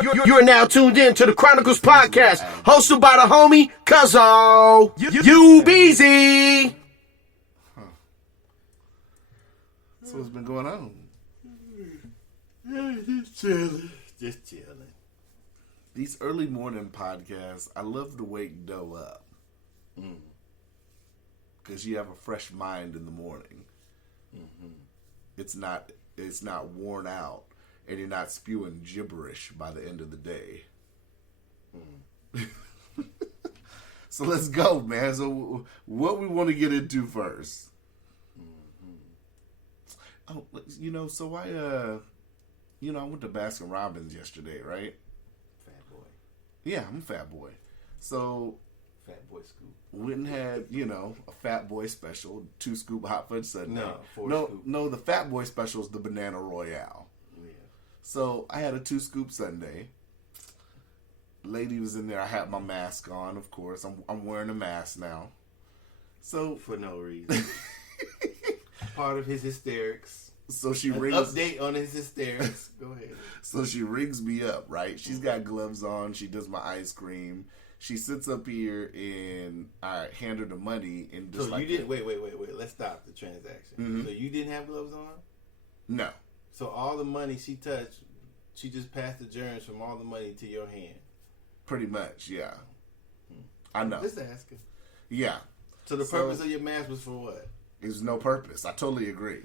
You're now tuned in to the Chronicles Podcast, hosted by the homie Cuzzo. You busy? So what's been going on? Just chilling. These early morning podcasts, I love to wake Doe up. Because you have a fresh mind in the morning. Mm-hmm. It's not worn out, and you're not spewing gibberish by the end of the day. So let's go, man. So what we want to get into first? Oh, so I went to Baskin Robbins yesterday, right? Fat boy. Yeah, I'm a fat boy. So Fat boy scoop. went and had, a fat boy special, 2-scoop hot fudge sundae. No, 4-scoop. No, the fat boy special is the banana royale. Yeah. So I had a 2-scoop sundae. Lady was in there. I had my mask on, of course. I'm wearing a mask now. So For no reason. Part of his hysterics. So she An rings. update on his hysterics. Go ahead. So she rings me up, right? She's got gloves on. She does my ice cream. She sits up here and I hand her the money and just So you didn't wait. Let's stop the transaction. Mm-hmm. So you didn't have gloves on? No. So all the money she touched, she just passed the germs from all the money to your hand. Pretty much, yeah. I know. Just asking. Yeah. So the purpose of your mask was for what? There's no purpose. I totally agree.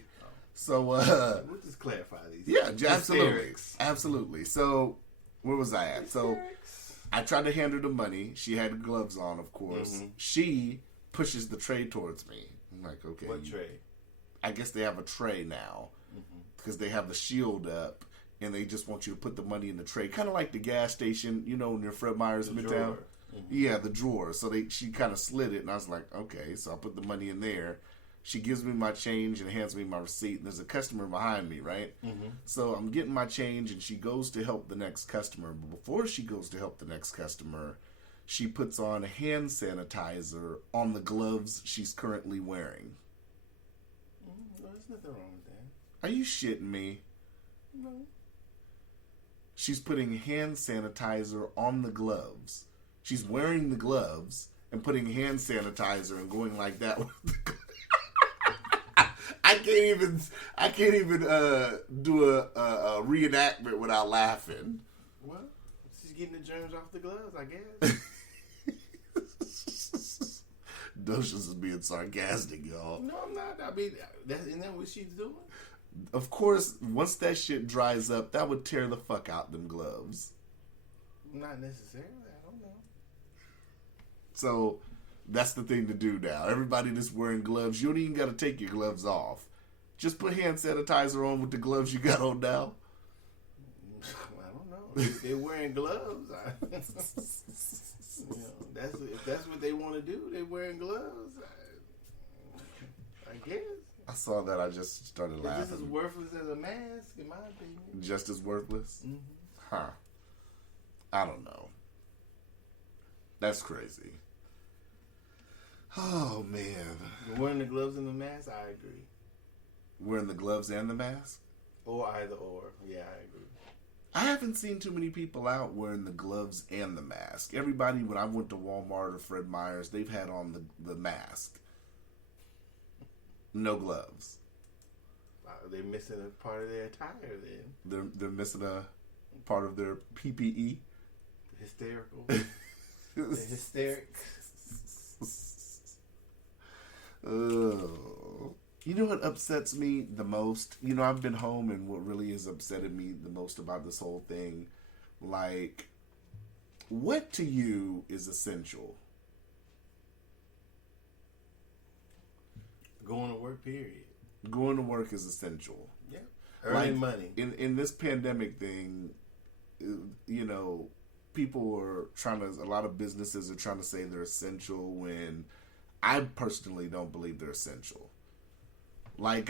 So, We'll just clarify these. yeah, absolutely. Hysterics. Absolutely. So, where was I at? So, I tried to hand her the money. She had gloves on, of course. Mm-hmm. She pushes the tray towards me. I'm like, okay. What tray? I guess they have a tray now because they have the shield up and they just want you to put the money in the tray. Kind of like the gas station, near Fred Meyer's Midtown. Yeah, the drawer. So she kind of slid it and I was like, okay. So I put the money in there. She gives me my change and hands me my receipt. And there's a customer behind me, right? Mm-hmm. So I'm getting my change and she goes to help the next customer. But before she goes to help the next customer, she puts on hand sanitizer on the gloves she's currently wearing. No, there's nothing wrong with that. Are you shitting me? No. She's putting hand sanitizer on the gloves. She's wearing the gloves and putting hand sanitizer and going like that with the gloves. I can't even do a reenactment without laughing. Well, she's getting the germs off the gloves, I guess. Docious is being sarcastic, y'all. No, I'm not. I mean, isn't that what she's doing? Of course, once that shit dries up, that would tear the fuck out them gloves. Not necessarily. I don't know. So that's the thing to do now. Everybody that's wearing gloves, you don't even got to take your gloves off. Just put hand sanitizer on with the gloves you got on now. I don't know. If they're wearing gloves, if that's what they want to do, they're wearing gloves. I guess. I saw that. I just started laughing. This is worthless as a mask, in my opinion. Just as worthless? Mm-hmm. Huh. I don't know. That's crazy. Oh, man. Wearing the gloves and the mask, I agree. Wearing the gloves and the mask? Or either or. Yeah, I agree. I haven't seen too many people out wearing the gloves and the mask. Everybody, when I went to Walmart or Fred Meyer's, they've had on the mask. No gloves. They're missing a part of their attire then. They're missing a part of their PPE. Hysterical. The hysterics. You know what upsets me the most? I've been home, and what really has upsetted me the most about this whole thing, like, what to you is essential? Going to work, period. Going to work is essential. Yeah. Earning money. In this pandemic thing, people are a lot of businesses are trying to say they're essential when I personally don't believe they're essential. Like,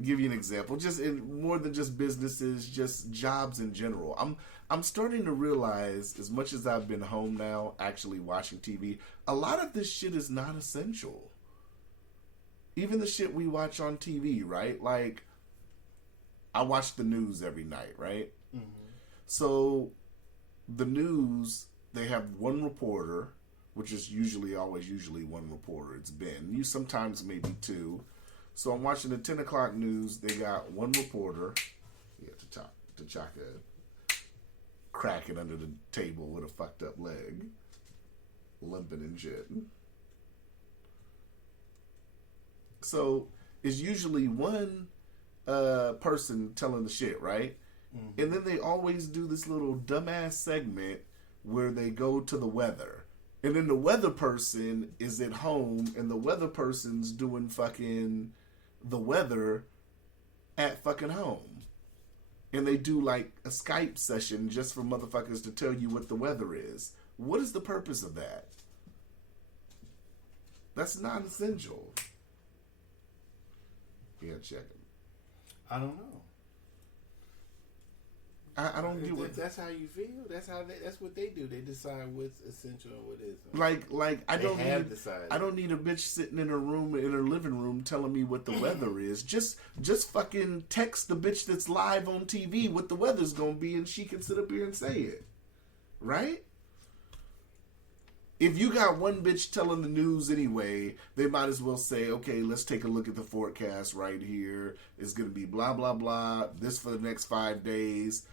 give you an example, just in more than just businesses, just jobs in general. I'm starting to realize, as much as I've been home now, actually watching TV, a lot of this shit is not essential. Even the shit we watch on TV, right? Like, I watch the news every night, right? Mm-hmm. So the news, they have one reporter, which is usually one reporter. It's been. You sometimes maybe two. So I'm watching the 10 o'clock news. They got one reporter. Yeah, T'Chaka cracking under the table with a fucked up leg. Limping and shit. So it's usually one person telling the shit, right? Mm-hmm. And then they always do this little dumbass segment where they go to the weather. And then the weather person is at home and the weather person's doing fucking the weather at fucking home. And they do like a Skype session just for motherfuckers to tell you what the weather is. What is the purpose of that? That's not essential. Yeah, check it. I don't know. I don't do it. That's how you feel. That's what they do. They decide what's essential and what isn't. Like I don't need a bitch sitting in her living room telling me what the weather is. Just fucking text the bitch that's live on TV what the weather's gonna be, and she can sit up here and say it, right? If you got one bitch telling the news anyway, they might as well say, okay, let's take a look at the forecast right here. It's going to be blah, blah, blah. This for the next 5 days.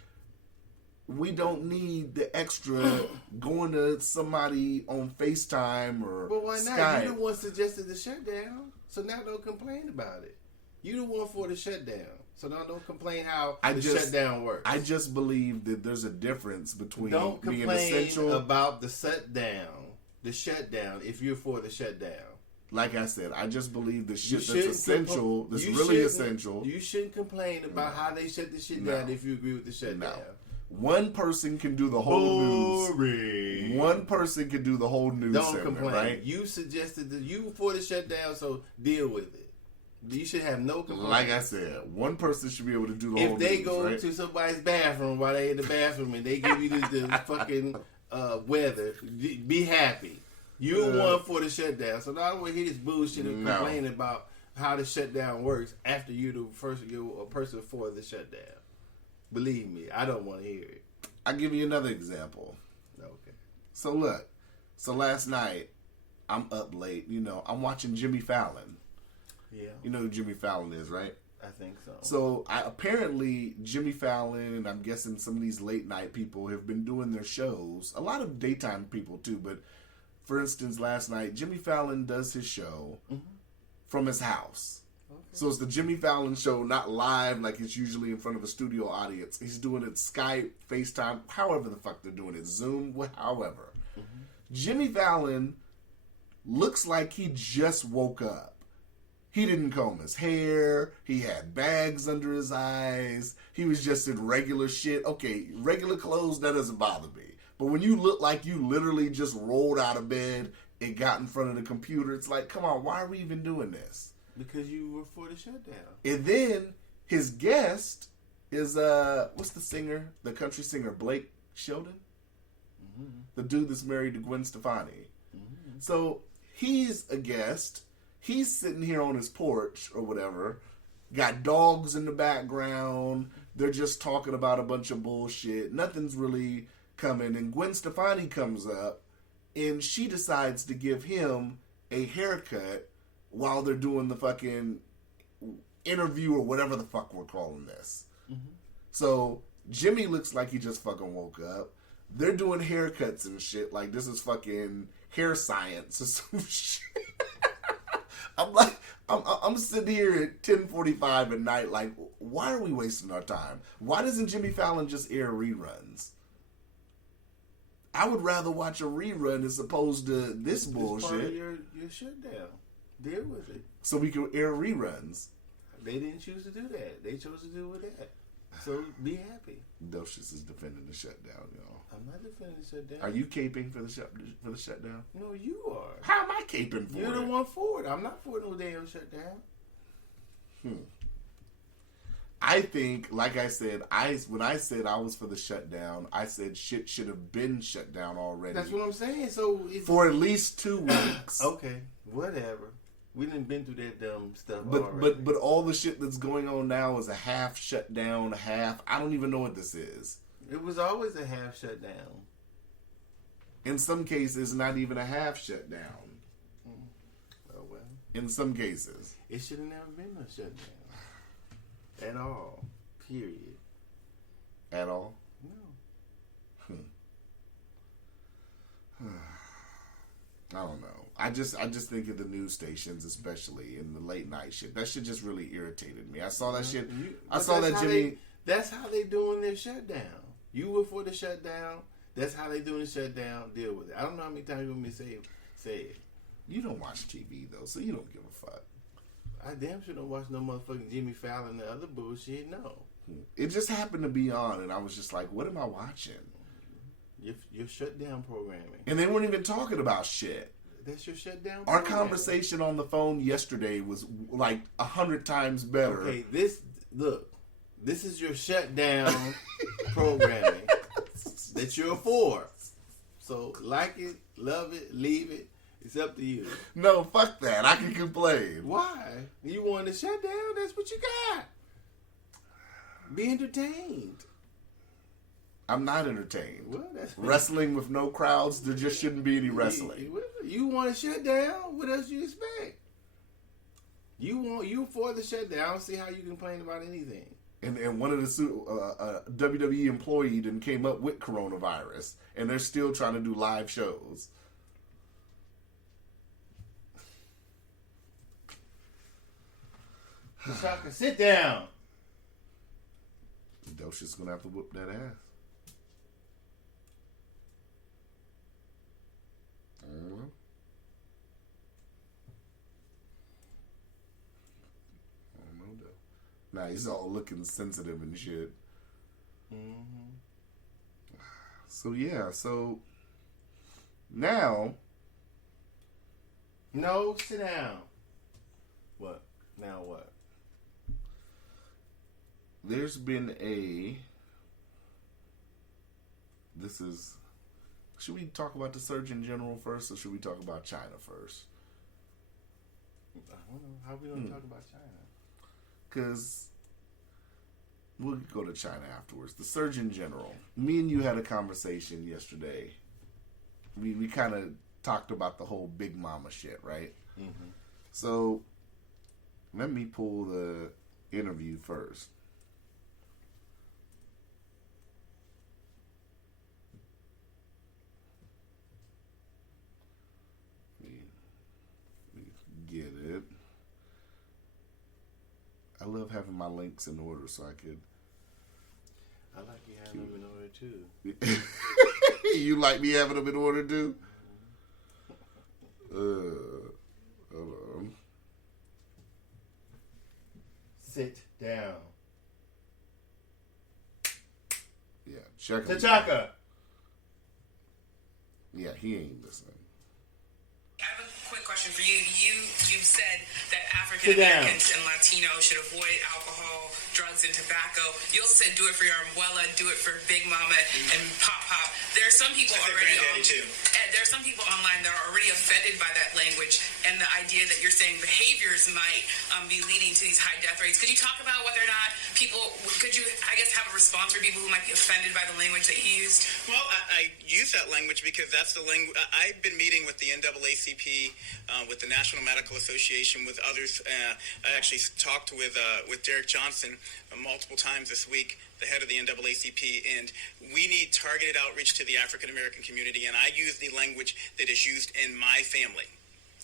We don't need the extra going to somebody on FaceTime or But why not? Skype. You the one suggested the shutdown, so now don't complain about it. You the one for the shutdown, so now don't complain how the shutdown works. I just believe that there's a difference between don't being complain essential about the shutdown if you're for the shutdown. Like I said, I just believe the shit that's essential, that's really essential. You shouldn't complain about how they shut the shit down if you agree with the shutdown. No. One person can do the whole news. One person can do the whole news Don't segment, complain. right? You suggested that you for the shutdown, so deal with it. You should have no complaint. Like I said, one person should be able to do the whole news, if they go right? to somebody's bathroom while they in the bathroom and they give you the fucking weather, be happy. You're one for the shutdown, so now I don't want to hear this bullshit and complain about how the shutdown works after you're a person for the shutdown. Believe me, I don't want to hear it. I'll give you another example. Okay. So look, last night I'm up late. You know, I'm watching Jimmy Fallon. Yeah. You know who Jimmy Fallon is, right? I think so. So apparently Jimmy Fallon, and I'm guessing some of these late night people have been doing their shows. A lot of daytime people too, but for instance, last night Jimmy Fallon does his show from his house. Okay. So it's the Jimmy Fallon show, not live like it's usually in front of a studio audience. He's doing it Skype, FaceTime, however the fuck they're doing it, Zoom, however. Jimmy Fallon looks like he just woke up. He didn't comb his hair. He had bags under his eyes. He was just in regular shit. Okay, regular clothes, that doesn't bother me. But when you look like you literally just rolled out of bed and got in front of the computer, it's like, come on, why are we even doing this? Because you were for the shutdown. And then his guest is, what's the singer? The country singer, Blake Shelton? Mm-hmm. The dude that's married to Gwen Stefani. Mm-hmm. So he's a guest. He's sitting here on his porch or whatever. Got dogs in the background. They're just talking about a bunch of bullshit. Nothing's really coming. And Gwen Stefani comes up and she decides to give him a haircut while they're doing the fucking interview or whatever the fuck we're calling this. Mm-hmm. So Jimmy looks like he just fucking woke up. They're doing haircuts and shit like this is fucking hair science or some shit. I'm sitting here at 10:45 at night like, why are we wasting our time? Why doesn't Jimmy Fallon just air reruns? I would rather watch a rerun as opposed to this bullshit. Part of your shutdown. Deal with it. So we can air reruns. They didn't choose to do that. They chose to do with that. So be happy. Docious is defending the shutdown, y'all. I'm not defending the shutdown. Are you caping for the shutdown? No, you are. How am I caping for it? You're the one for it. I'm not for no damn shutdown. I think, like I said, when I said I was for the shutdown, I said shit should have been shut down already. That's what I'm saying. So for at least 2 weeks. Okay, whatever. We done been through that dumb stuff already. But all the shit that's going on now is a half shutdown, half. I don't even know what this is. It was always a half shutdown. In some cases, not even a half shutdown. Oh well. In some cases, It should have never been a shutdown. At all. Period. at all. No. I don't know. I just think of the news stations, especially in the late night shit. That shit just really irritated me. I saw that shit. I saw that Jimmy. That's how they doing their shutdown. You were for the shutdown. That's how they doing the shutdown. Deal with it. I don't know how many times you want me to say it. You don't watch TV though, so you don't give a fuck. I damn sure don't watch no motherfucking Jimmy Fallon and the other bullshit. No. It just happened to be on, and I was just like, "What am I watching?" Your shutdown programming. And they weren't even talking about shit. That's your shutdown Our programming. conversation on the phone yesterday was like 100 times better. Okay, this is your shutdown programming that you're for. So like it, love it, leave it. It's up to you. No, fuck that. I can complain. Why? You want to shut down? That's what you got. Be entertained. I'm not entertained. Well, that's Wrestling with no crowds, there just shouldn't be any wrestling. You want to shut down? What else you expect? You for the shutdown? I don't see how you complain about anything. And one of the WWE employee then came up with coronavirus, and they're still trying to do live shows. Shaka, sit down. Docious gonna have to whoop that ass. I don't know. though. Nah, he's all looking sensitive and shit. Mm-hmm. So now. No, sit down. What? Now what? There's been should we talk about the Surgeon General first, or should we talk about China first? I don't know. How are we going to talk about China? Because we'll go to China afterwards. The Surgeon General. Me and you had a conversation yesterday. We kind of talked about the whole Big Mama shit, right? Mm-hmm. So let me pull the interview first. Get it. I love having my links in order so I could. I like you having them in order too. You like me having them in order too? Hold on. Sit down. Yeah, check him. T'Chaka. Yeah, he ain't listening. I have a quick question for you. You said that African Americans and Latinos should avoid alcohol, drugs, and tobacco. You also said do it for your abuela, do it for Big Mama, and Pop Pop. There are some people already there are some people online that are already offended by that language and the idea that you're saying behaviors might be leading to these high death rates. Could you talk about whether or not could you, I guess, have a response for people who might be offended by the language that you used? Well, I use that language because that's the language. I've been meeting with the NAACP, with the National Medical Association, with others. I actually talked with Derek Johnson multiple times this week, the head of the NAACP, and we need targeted outreach to the African American community, and I use the language that is used in my family.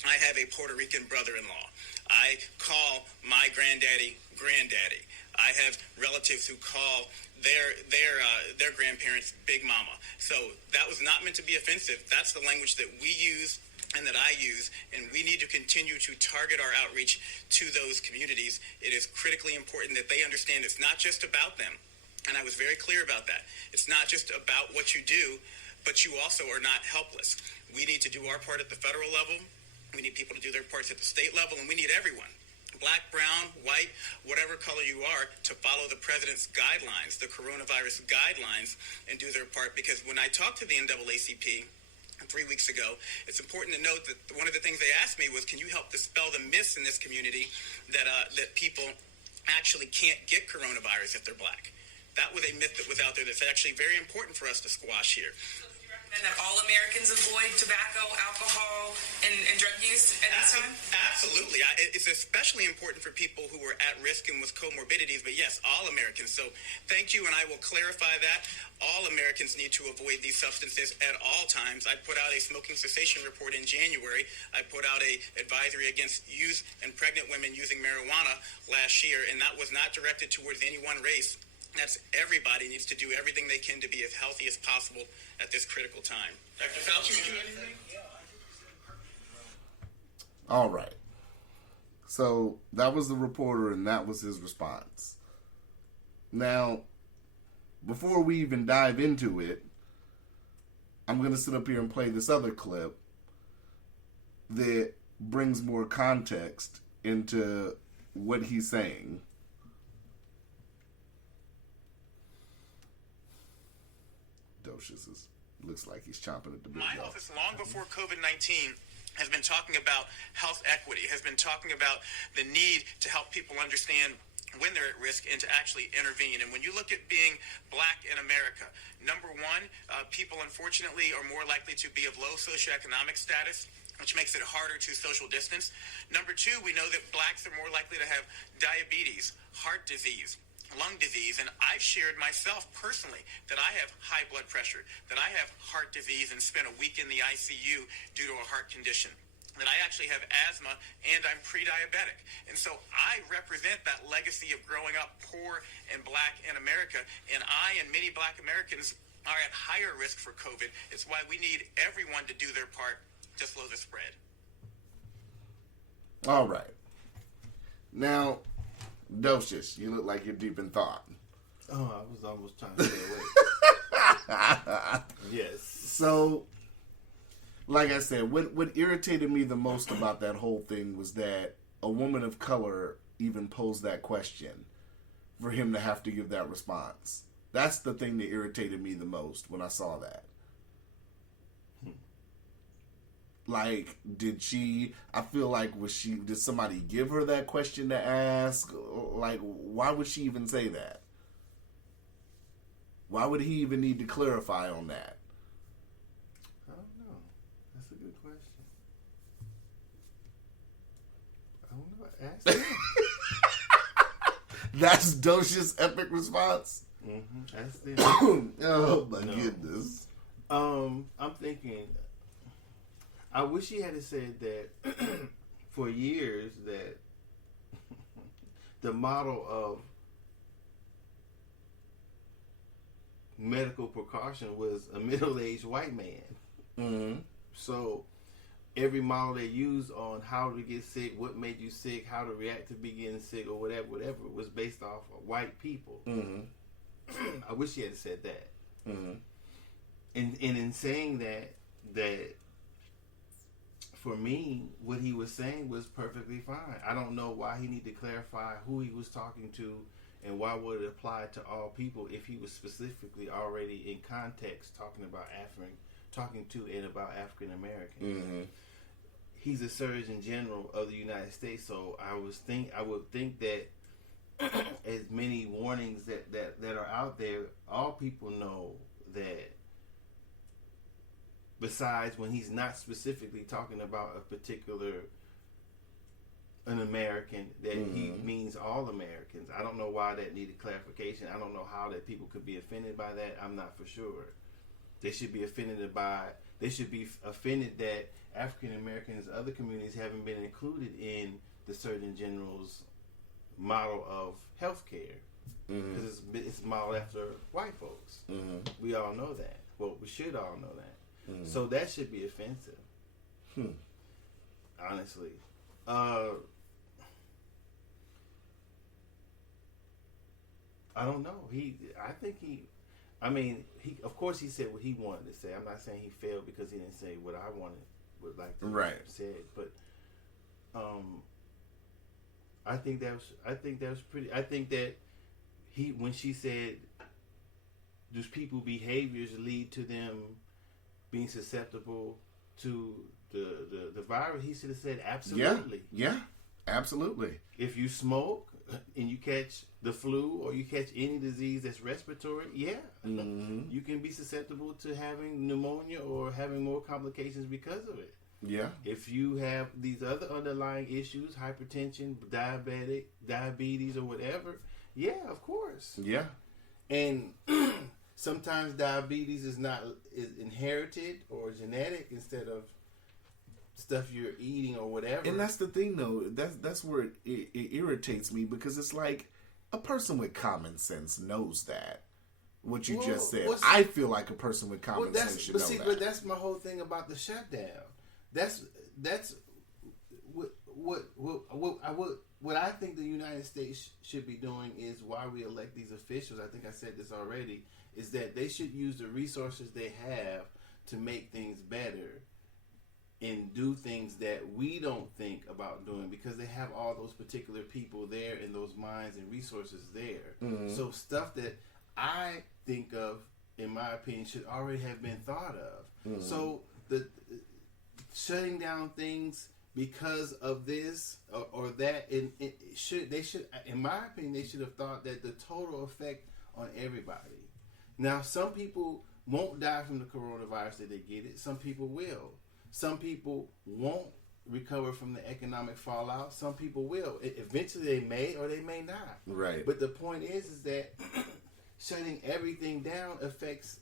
I have a Puerto Rican brother-in-law. I call my granddaddy. I have relatives who call their grandparents Big Mama. So that was not meant to be offensive. That's the language that we use and that I use, and we need to continue to target our outreach to those communities. It is critically important that they understand it's not just about them, and I was very clear about that. It's not just about what you do, but you also are not helpless. We need to do our part at the federal level. We need people to do their parts at the state level, and we need everyone, black, brown, white, whatever color you are, to follow the president's guidelines, the coronavirus guidelines, and do their part. Because when I talked to the NAACP 3 weeks ago, it's important to note that one of the things they asked me was, can you help dispel the myths in this community that people actually can't get coronavirus if they're black? That was a myth that was out there that's actually very important for us to squash here. And that all Americans avoid tobacco, alcohol, and drug use at this time? Absolutely. It's especially important for people who are at risk and with comorbidities, but yes, all Americans. So thank you, and I will clarify that. All Americans need to avoid these substances at all times. I put out a smoking cessation report in January. I put out a advisory against youth and pregnant women using marijuana last year, and that was not directed towards any one race. That's everybody needs to do everything they can to be as healthy as possible at this critical time. Dr. Fauci, would you do anything? All right. So that was the reporter, and that was his response. Now, before we even dive into it, I'm going to sit up here and play this other clip that brings more context into what he's saying. Docious looks like he's chomping at the bit. My office, long before COVID-19, has been talking about health equity, has been talking about the need to help people understand when they're at risk and to actually intervene. And when you look at being black in America, number one, people unfortunately are more likely to be of low socioeconomic status, which makes it harder to social distance. Number two, we know that blacks are more likely to have diabetes, heart disease, lung disease, and I've shared myself personally that I have high blood pressure, that I have heart disease and spent a week in the ICU due to a heart condition, that I actually have asthma and I'm pre-diabetic. And so I represent that legacy of growing up poor and black in America, and I and many black Americans are at higher risk for COVID. It's why we need everyone to do their part to slow the spread. All right. Now, Docious, you look like you're deep in thought. Oh, I was almost trying to stay awake. Yes. So, like I said, what irritated me the most about that whole thing was that a woman of color even posed that question for him to have to give that response. That's the thing that irritated me the most when I saw that. Like, did somebody give her that question to ask? Like, why would she even say that? Why would he even need to clarify on that? I don't know. That's a good question. I don't know. Ask him. That's Docious' epic response? Mm-hmm. Ask them. Oh, my goodness. I'm thinking... I wish he had said that for years that the model of medical precaution was a middle-aged white man. Mm-hmm. So every model they used on how to get sick, what made you sick, how to react to be getting sick, or whatever, was based off of white people. Mm-hmm. I wish he had said that. Mm-hmm. And in saying that for me, what he was saying was perfectly fine. I don't know why he needed to clarify who he was talking to and why would it apply to all people if he was specifically already in context talking about African Americans. Mm-hmm. He's a Surgeon General of the United States, so I would think that as many warnings that are out there, all people know that. Besides when he's not specifically talking about an American, that he means all Americans. I don't know why that needed clarification. I don't know how that people could be offended by that. I'm not for sure. They should be offended that African Americans, other communities haven't been included in the Surgeon General's model of healthcare because it's modeled after white folks. Mm-hmm. We all know that. Well, we should all know that. So that should be offensive. Honestly. I don't know. Of course he said what he wanted to say. I'm not saying he failed because he didn't say what I would like to have said. But I think that was pretty. I think that when she said, "Does people's behaviors lead to them being susceptible to the virus?" He should have said absolutely. Yeah, Absolutely. If you smoke and you catch the flu or you catch any disease that's respiratory, you can be susceptible to having pneumonia or having more complications because of it. Yeah. If you have these other underlying issues, hypertension, diabetes, or whatever, of course. Yeah. And sometimes diabetes is inherited or genetic instead of stuff you're eating or whatever. And that's the thing, though. That's where it irritates me, because it's like a person with common sense knows that. What you just said. I feel like a person with common sense should know that. But that's my whole thing about the shutdown. That's what I think the United States should be doing is why we elect these officials. I think I said this already. Is that they should use the resources they have to make things better and do things that we don't think about doing, because they have all those particular people there and those minds and resources there. Mm-hmm. So stuff that I think of, in my opinion, should already have been thought of. Mm-hmm. So the shutting down things because of this or that, they should, in my opinion, they should have thought that the total effect on everybody. Now, some people won't die from the coronavirus that they get it. Some people will. Some people won't recover from the economic fallout. Some people will. Eventually they may or they may not. Right. But the point is that shutting everything down affects,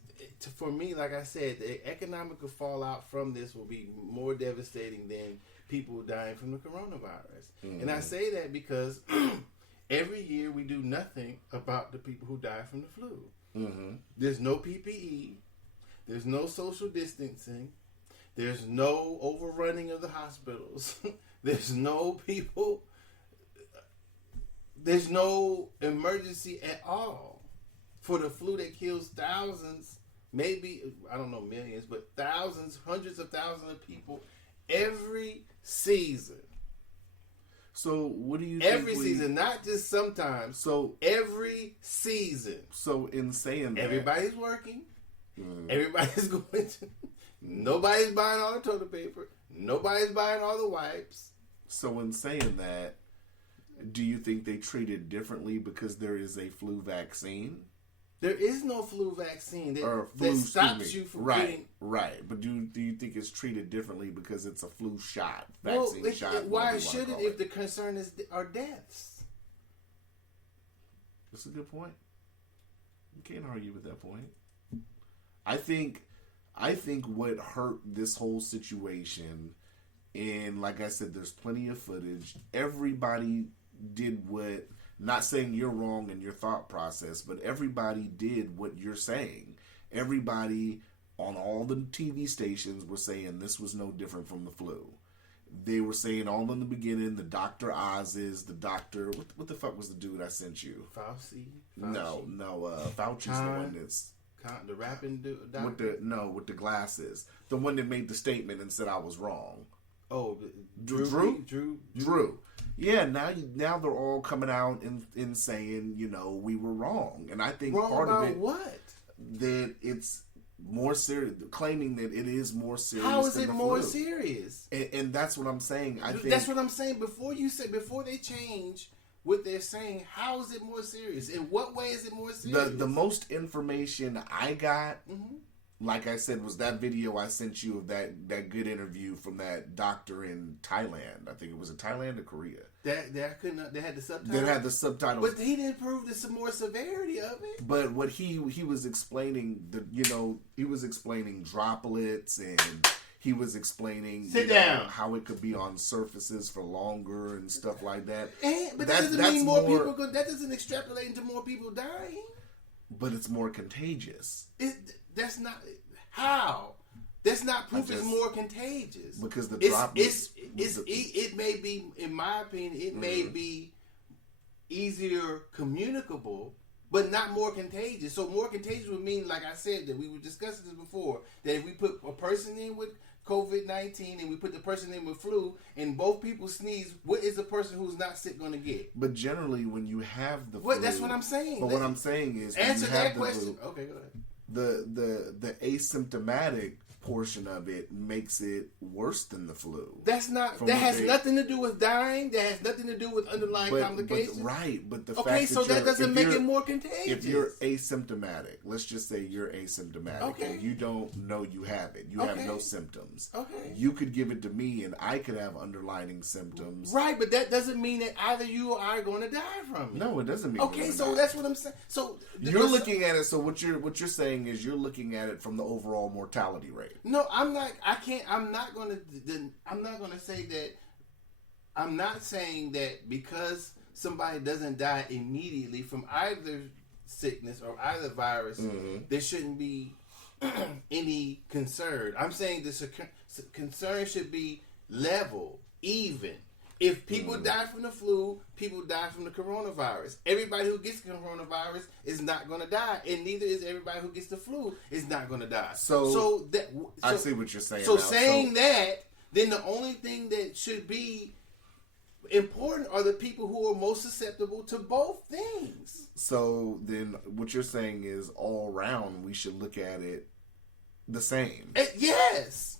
for me, like I said, the economical fallout from this will be more devastating than people dying from the coronavirus. Mm-hmm. And I say that because every year we do nothing about the people who die from the flu. Mm-hmm. There's no PPE. There's no social distancing. There's no overrunning of the hospitals. There's no people. There's no emergency at all for the flu that kills thousands, maybe, I don't know, millions, but thousands, hundreds of thousands of people every season. So what do you every season, not just sometimes. So every season. So in saying that, everybody's working. Everybody's going to. Nobody's buying all the toilet paper. Nobody's buying all the wipes. So in saying that, do you think they treat it differently because there is a flu vaccine? There is no flu vaccine that stops you from getting... Right. But do you think it's treated differently because it's a flu shot, vaccine shot? Why should it if the concern are deaths? That's a good point. You can't argue with that point. I think what hurt this whole situation, and like I said, there's plenty of footage. Everybody did what, not saying you're wrong in your thought process, but everybody did what you're saying. Everybody on all the TV stations were saying this was no different from the flu. They were saying all in the beginning, the Dr. Oz's, the doctor, what the fuck was the dude I sent you? Fauci? No, Fauci's the one that's... The rapping dude? With the glasses. The one that made the statement and said I was wrong. Oh, Drew. Yeah, now they're all coming out and saying, we were wrong. And I think part of it... what? That it's more serious, claiming that it is more serious. How is it more serious? And that's what I'm saying. That's what I'm saying. Before they change what they're saying, how is it more serious? In what way is it more serious? The most information I got, like I said, was that video I sent you of that good interview from that doctor in Thailand. I think it was in Thailand or Korea. They had the subtitles. That had the subtitles, but he didn't prove the some more severity of it. But what he was explaining, he was explaining droplets, and he was explaining how it could be on surfaces for longer and stuff like that. But that doesn't mean more people. That doesn't extrapolate into more people dying. But it's more contagious. That's not how. That's not proof it's more contagious. Because the droplets... It may be, in my opinion, it may be easier communicable, but not more contagious. So more contagious would mean, like I said, that we were discussing this before, that if we put a person in with COVID-19 and we put the person in with flu, and both people sneeze, what is the person who's not sick going to get? But generally, when you have the flu... That's what I'm saying. But what I'm saying is... Answer that question. Okay, go ahead. The asymptomatic portion of it makes it worse than the flu. That's not. That has nothing to do with dying. That has nothing to do with underlying complications. But the okay, fact so that doesn't make it more contagious. If you're asymptomatic, let's just say you're asymptomatic okay. and you don't know you have it, you have no symptoms. Okay, you could give it to me, and I could have underlying symptoms. Right, but that doesn't mean that either you or I are going to die from it. No, it doesn't mean. Okay, so that's what I'm saying. So you're looking at it. So what you're saying is you're looking at it from the overall mortality rate. No, I'm not. I can't. I'm not going to say that. I'm not saying that because somebody doesn't die immediately from either sickness or either virus, there shouldn't be any concern. I'm saying the concern should be level, even. If people die from the flu, people die from the coronavirus. Everybody who gets the coronavirus is not going to die, and neither is everybody who gets the flu is not going to die. So I see what you're saying. So saying that, then the only thing that should be important are the people who are most susceptible to both things. So then, what you're saying is all around we should look at it the same. Yes.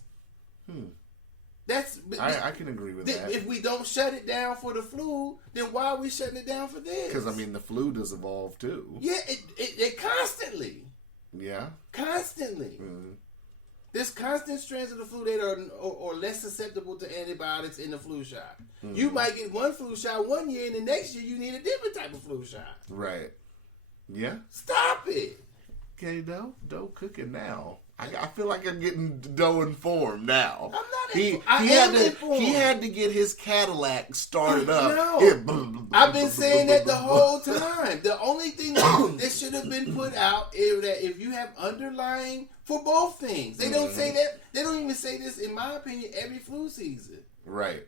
I can agree with that. If we don't shut it down for the flu, then why are we shutting it down for this? Because, I mean, the flu does evolve, too. Yeah, it constantly. Yeah. Constantly. Mm-hmm. There's constant strands of the flu that are less susceptible to antibiotics in the flu shot. Mm-hmm. You might get one flu shot one year, and the next year you need a different type of flu shot. Right. Yeah. Stop it. Okay, dough cooking now. I feel like I'm getting dough informed now. I'm not informed. He had to get his Cadillac started up. No. I've been saying that the whole time. The only thing that should have been put out is that if you have underlying for both things. They don't say that. They don't even say this, in my opinion, every flu season. Right.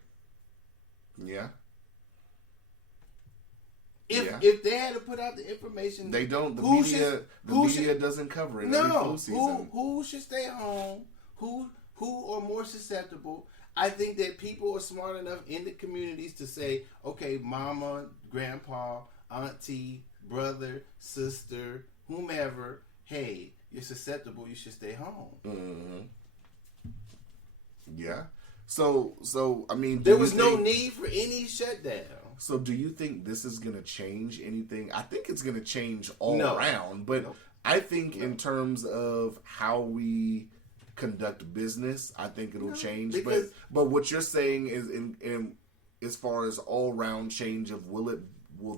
Yeah. If they had to put out the information, they don't. The media doesn't cover it every flu season. Who should stay home? Who are more susceptible? I think that people are smart enough in the communities to say, okay, mama, grandpa, auntie, brother, sister, whomever, hey, you're susceptible, you should stay home. Mm-hmm. Yeah. So I mean, there was no need for any shutdown. So do you think this is going to change anything? I think it's going to change all around, but I think in terms of how we conduct business, I think it'll change. But what you're saying is in as far as all round change of will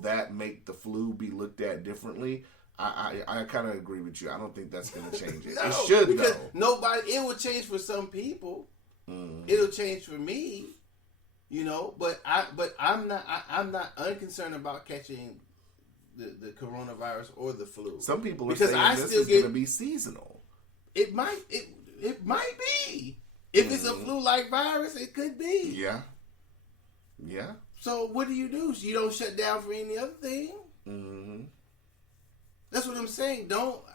that make the flu be looked at differently? I kind of agree with you. I don't think that's going to change it. It should, because though. It will change for some people. It'll change for me. You know, but I'm not unconcerned about catching the coronavirus or the flu. Some people are saying this is going to be seasonal. It might be. If it's a flu-like virus, it could be. Yeah. Yeah. So what do? You don't shut down for any other thing. Mm-hmm. That's what I'm saying. Don't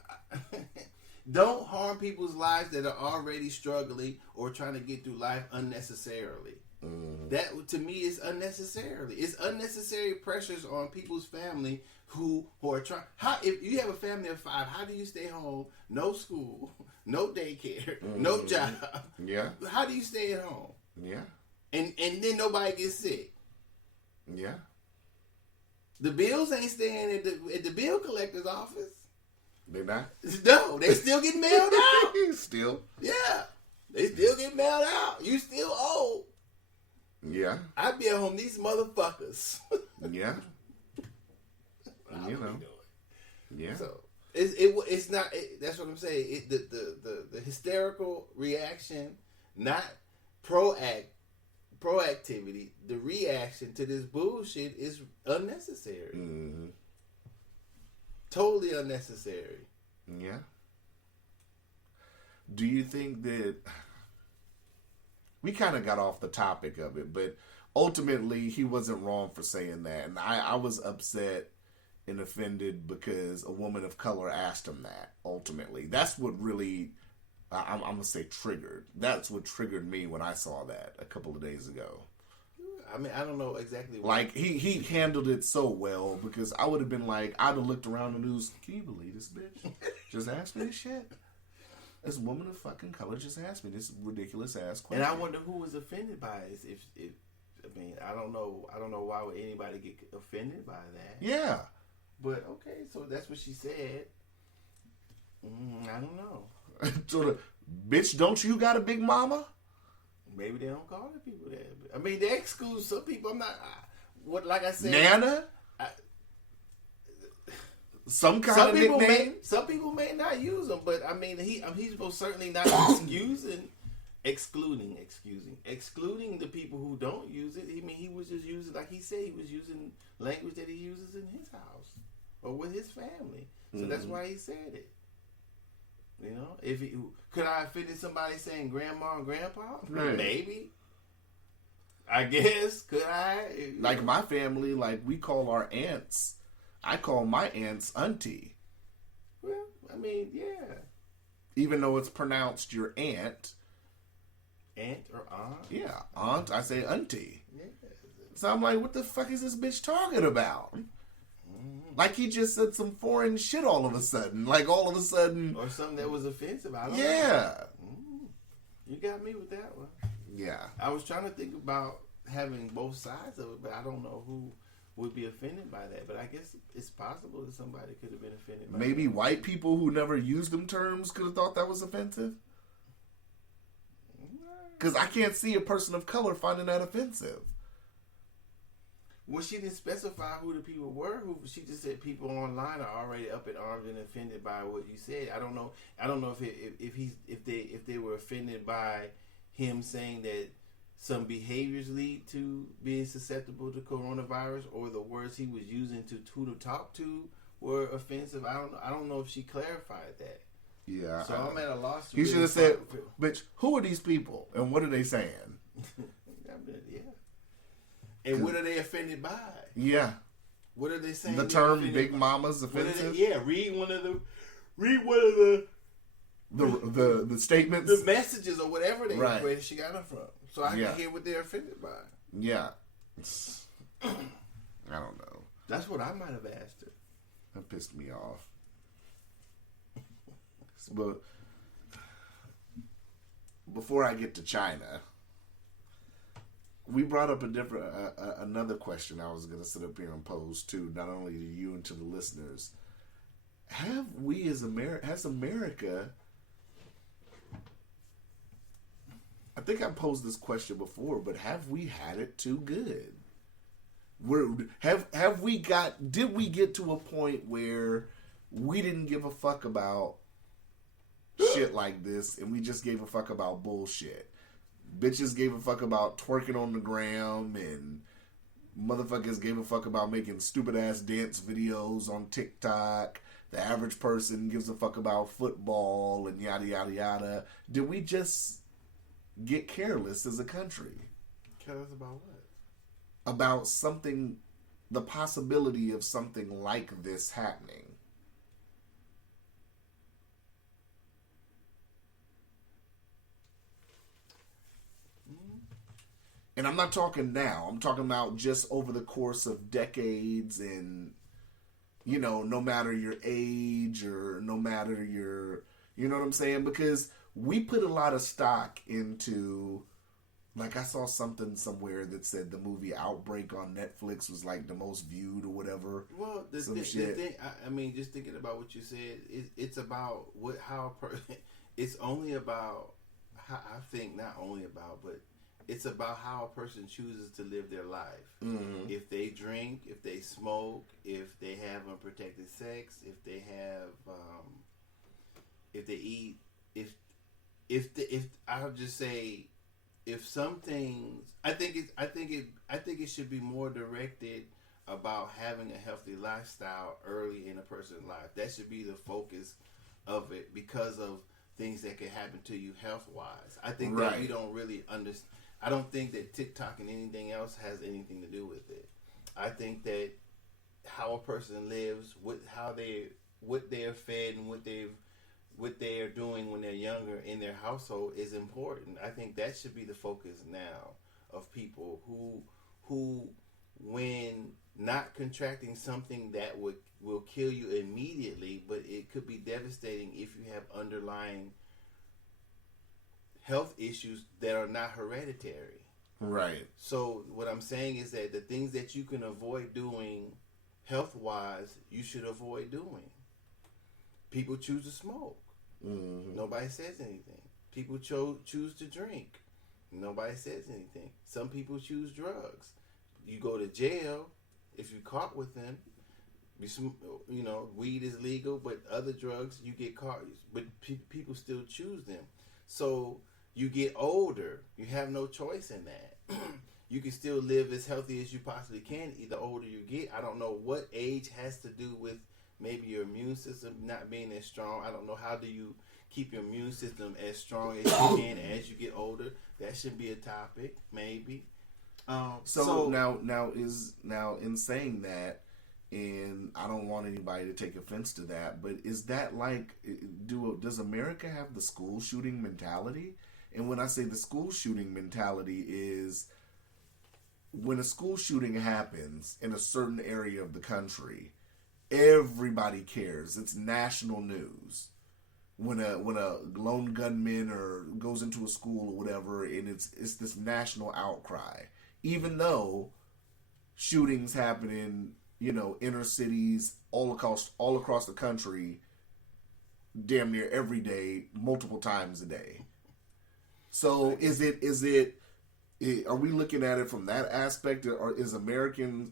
harm people's lives that are already struggling or trying to get through life unnecessarily. Mm-hmm. That to me is unnecessarily. It's unnecessary pressures on people's family who are trying. If you have a family of 5, how do you stay home? No school, no daycare, no job. Yeah. How do you stay at home? Yeah. And then nobody gets sick. Yeah. The bills ain't staying at the bill collector's office. They're not? No, they still get mailed out. Still? Yeah. They still get mailed out. You still owe. Yeah. I'd be at home, these motherfuckers. Yeah. You know. Yeah. So it's not. That's what I'm saying. The hysterical reaction, not proactivity. The reaction to this bullshit is unnecessary. Mm-hmm. Totally unnecessary. Yeah. Do you think that we kind of got off the topic of it, but ultimately he wasn't wrong for saying that, and I was upset and offended because a woman of color asked him that. Ultimately, that's what really I'm gonna say triggered. That's what triggered me when I saw that a couple of days ago. I mean, I don't know exactly what. Like, he handled it so well, because I would have been like, I'd have looked around the news, can you believe this bitch? Just asked me this shit. This woman of fucking color just asked me this ridiculous ass And question. I wonder who was offended by it. If I mean, I don't know why would anybody get offended by that. Yeah. But okay, so that's what she said. I don't know. Sort of, bitch, don't you got a big mama? Maybe they don't call the people that. I mean, they exclude some people. I'm not. Like I said, Nana? Some kind of nickname? Some people may not use them, but I mean, he's most certainly not excluding the people who don't use it. I mean, he was just using, like he said, he was using language that he uses in his house or with his family. So that's why he said it. You know, could I offended somebody saying grandma and grandpa? Right. Maybe. I guess. Could I? Like my family, like we call our aunts. I call my aunts auntie. Well, I mean, yeah. Even though it's pronounced your aunt. Aunt or aunt? Yeah, aunt. I say auntie. Yeah. So I'm like, what the fuck is this bitch talking about? Like he just said some foreign shit all of a sudden. Like all of a sudden. Or something that was offensive. I don't know. You got me with that one. Yeah. I was trying to think about having both sides of it, but I don't know who would be offended by that. But I guess it's possible that somebody could have been offended by Maybe that. white people who never used them terms could have thought that was offensive. Because I can't see a person of color finding that offensive. Well, she didn't specify who the people were. She just said people online are already up in arms and offended by what you said. I don't know if they were offended by him saying that some behaviors lead to being susceptible to coronavirus, or the words he was using to talk to were offensive. I don't know if she clarified that. Yeah. So I'm at a loss. You should have said, "Bitch, who are these people and what are they saying?" Yeah. And what are they offended by? Yeah. What are they saying? The term "big mama's" offensive. Read one of the the statements, the messages, or whatever they where she got them from, so I can hear what they're offended by. Yeah. I don't know. That's what I might have asked her. That pissed me off. But before I get to China, we brought up another question I was going to sit up here and pose too, not only to you and to the listeners. Has America? I think I posed this question before, but have we had it too good? Did we get to a point where we didn't give a fuck about shit like this and we just gave a fuck about bullshit? Bitches gave a fuck about twerking on the gram, and motherfuckers gave a fuck about making stupid ass dance videos on TikTok. The average person gives a fuck about football and yada yada yada. Did we just get careless as a country? Careless about what? About something, the possibility of something like this happening. And I'm not talking now. I'm talking about just over the course of decades, and, you know, no matter your age or no matter your, you know what I'm saying? Because we put a lot of stock into, like, I saw something somewhere that said the movie Outbreak on Netflix was like the most viewed or whatever. Well, the thing, I mean, just thinking about what you said, it's about it's only about, I think not only about, but it's about how a person chooses to live their life. Mm-hmm. If they drink, if they smoke, if they have unprotected sex, if they have, if they eat, if I'll just say, if some things, I think it should be more directed about having a healthy lifestyle early in a person's life. That should be the focus of it, because of things that can happen to you health wise. I think that we don't really understand. I don't think that TikTok and anything else has anything to do with it. I think that how a person lives, what they're fed, and what they are doing when they're younger in their household is important. I think that should be the focus now of people who when not contracting something that will kill you immediately, but it could be devastating if you have underlying health issues that are not hereditary. Right. So what I'm saying is that the things that you can avoid doing health-wise, you should avoid doing. People choose to smoke. Mm-hmm. Nobody says anything. People choose to drink. Nobody says anything. Some people choose drugs. You go to jail if you caught with them. You know, weed is legal, but other drugs you get caught. But people still choose them. So you get older. You have no choice in that. You can still live as healthy as you possibly can. The older you get, I don't know what age has to do with maybe your immune system not being as strong. I don't know, how do you keep your immune system as strong as you can as you get older? That should be a topic, maybe. So now in saying that, and I don't want anybody to take offense to that, but is that like, does America have the school shooting mentality? And when I say the school shooting mentality is, when a school shooting happens in a certain area of the country, everybody cares. It's national news. When a lone gunman or goes into a school or whatever, and it's this national outcry. Even though shootings happen in, you know, inner cities all across the country, damn near every day, multiple times a day. So are we looking at it from that aspect, or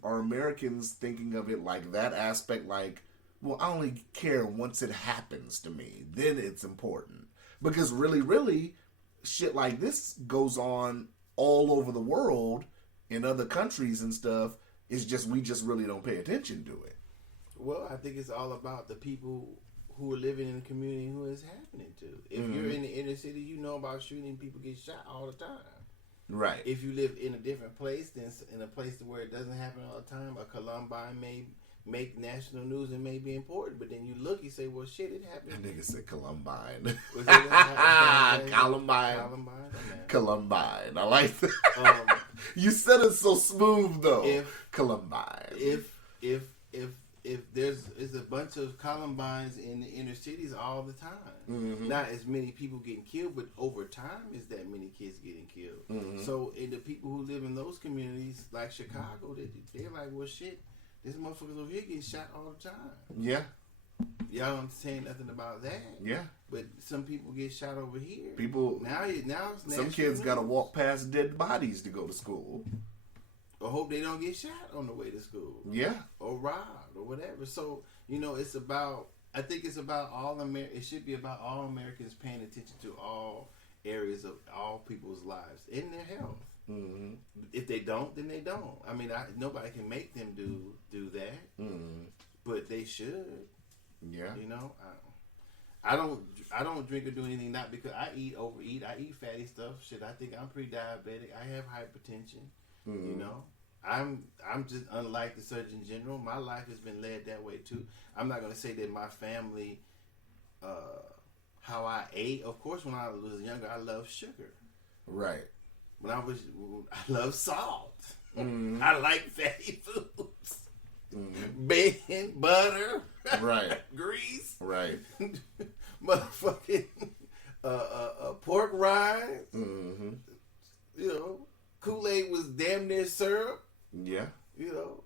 are Americans thinking of it like that aspect, like, well, I only care once it happens to me, then it's important? Because really, shit like this goes on all over the world in other countries and stuff. It's just, we just really don't pay attention to it. Well, I think it's all about the people who are living in the community who it's happening to. If you're in the inner city, you know about shooting, people get shot all the time. Right. If you live in a different place, then in a place where it doesn't happen all the time, a Columbine may make national news and may be important. But then you look, you say, well, shit, it happened. That nigga said Columbine. Columbine. Columbine. I like that. You said it so smooth, though. Columbine. If there's a bunch of Columbines in the inner cities all the time. Mm-hmm. Not as many people getting killed, but over time is that many kids getting killed. Mm-hmm. So, and the people who live in those communities, like Chicago, they're like, well, shit, this motherfuckers over here getting shot all the time. Yeah. Y'all don't say nothing about that. Yeah. But some people get shot over here. People now some kids got to walk past dead bodies to go to school. Or hope they don't get shot on the way to school. Yeah. Or robbed or whatever. So, you know, I think it's about it should be about all Americans paying attention to all areas of all people's lives and their health. Mm-hmm. If they don't, then they don't. I mean, nobody can make them do that. Mm-hmm. But they should. Yeah. You know, I don't drink or do anything, not because I overeat. I eat fatty stuff. Shit, I think I'm pre-diabetic. I have hypertension. Mm-hmm. You know, I'm just unlike the Surgeon General. My life has been led that way too. I'm not going to say that my family, how I ate. Of course, when I was younger, I loved sugar. Right. I love salt. Mm-hmm. I like fatty foods. Mm-hmm. Bacon, butter, right, grease, right, motherfucking pork rinds. Mm-hmm. You know, Kool-Aid was damn near syrup. Yeah. You know,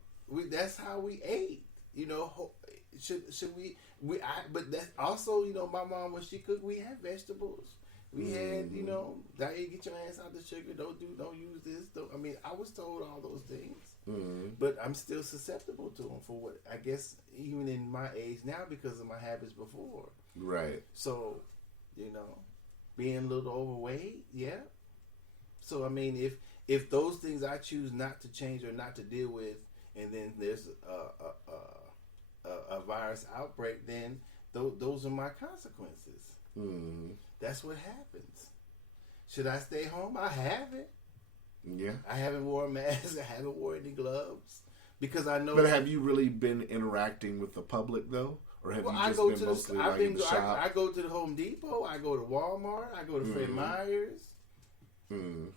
that's how we ate. You know, should we? But that also, you know, my mom, when she cooked, we had vegetables. We had, you know, diet, get your ass out the sugar. Don't use this. I mean, I was told all those things, but I'm still susceptible to them for what I guess even in my age now because of my habits before. Right. So, you know, being a little overweight, yeah. So I mean, if those things I choose not to change or not to deal with, and then there's a virus outbreak, then those are my consequences. Mm. That's what happens. Should I stay home? I haven't. Yeah. I haven't worn a mask. I haven't worn any gloves because I know. But have you really been interacting with the public though, or have you just been mostly in the shop? I go to the Home Depot. I go to Walmart. I go to Fred Meyer's. Mm.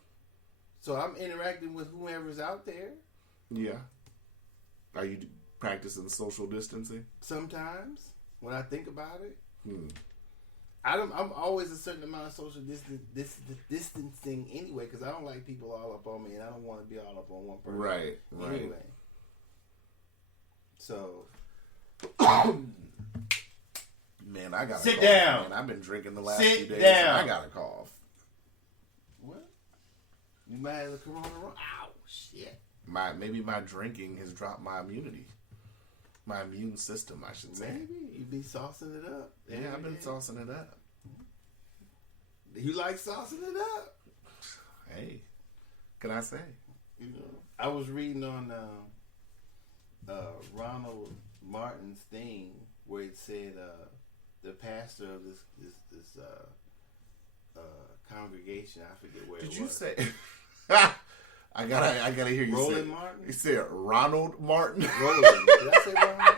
So I'm interacting with whoever's out there. Yeah. Are you practicing social distancing? Sometimes when I think about it. I'm always a certain amount of social distancing anyway, because I don't like people all up on me, and I don't want to be all up on one person. Right. Anyway. So. Man, I got Sit cough. down. Man, I've been drinking the last Sit few days. down. And I got a cough. What? You might have a corona wrong? Ow, shit. Maybe my drinking has dropped my immunity. My immune system, I should say. Maybe. You be saucing it up. Yeah, I've been saucing it up. You like saucing it up? Hey, can I say? You know, I was reading on Ronald Martin's thing where it said the pastor of this congregation, I forget where Did it you was. say? I gotta hear you say. Roland Martin? You said Ronald Martin. Roland. Did I say Ronald?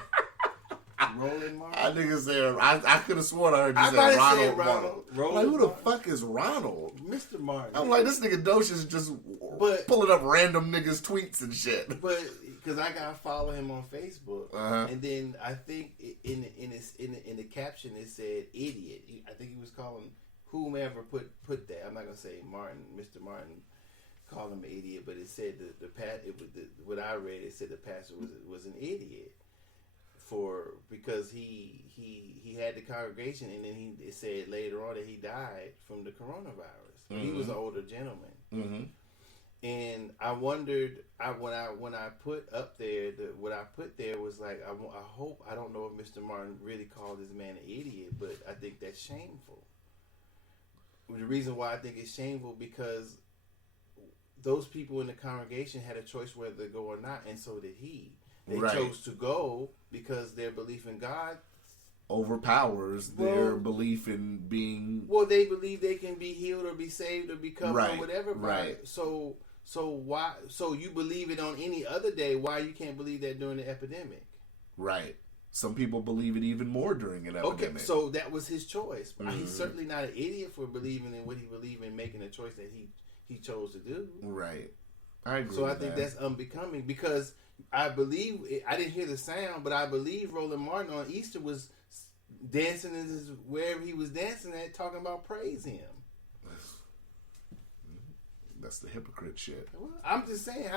Roland Martin? I think it's there. I could have sworn I heard you I say might have Ronald said Martin. Ronald. I'm Roland like, who the Martin. fuck is Ronald? Mr. Martin. I'm like, this nigga Docious just pulling up random niggas' tweets and shit. But because I gotta follow him on Facebook, and then I think in the caption it said idiot. I think he was calling whomever put that. I'm not gonna say Martin, Mr. Martin, called him an idiot, but it said what I read. It said the pastor was an idiot because he had the congregation, and then it said later on that he died from the coronavirus. Mm-hmm. He was an older gentleman. Mm-hmm. And I wondered, when I put up there, what I put there was like, I hope, I don't know if Mr. Martin really called this man an idiot, but I think that's shameful. The reason why I think it's shameful because those people in the congregation had a choice whether to go or not, and so did he. They chose to go because their belief in God overpowers their belief in being. Well, they believe they can be healed or be saved or be covered or whatever. Right. So why? So you believe it on any other day? Why you can't believe that during the epidemic? Right. Some people believe it even more during an epidemic. Okay, so that was his choice. Mm-hmm. He's certainly not an idiot for believing in what he believed in, making a choice that he chose to do. Right. I agree. So I think that's unbecoming because I believe I didn't hear the sound, but I believe Roland Martin on Easter was dancing in wherever he was dancing at, talking about praise him. That's the hypocrite shit. Well, I'm just saying,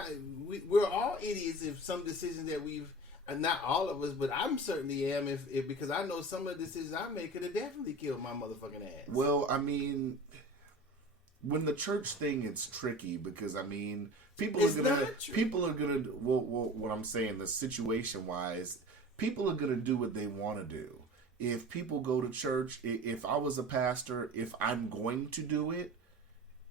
we're all idiots if some decisions that we've, not all of us, but I'm certainly am if because I know some of the decisions I make could have definitely killed my motherfucking ass. Well, I mean, when the church thing, it's tricky because I mean, people are gonna. Well, what I'm saying, the situation wise, people are gonna do what they want to do. If people go to church, if I was a pastor, if I'm going to do it,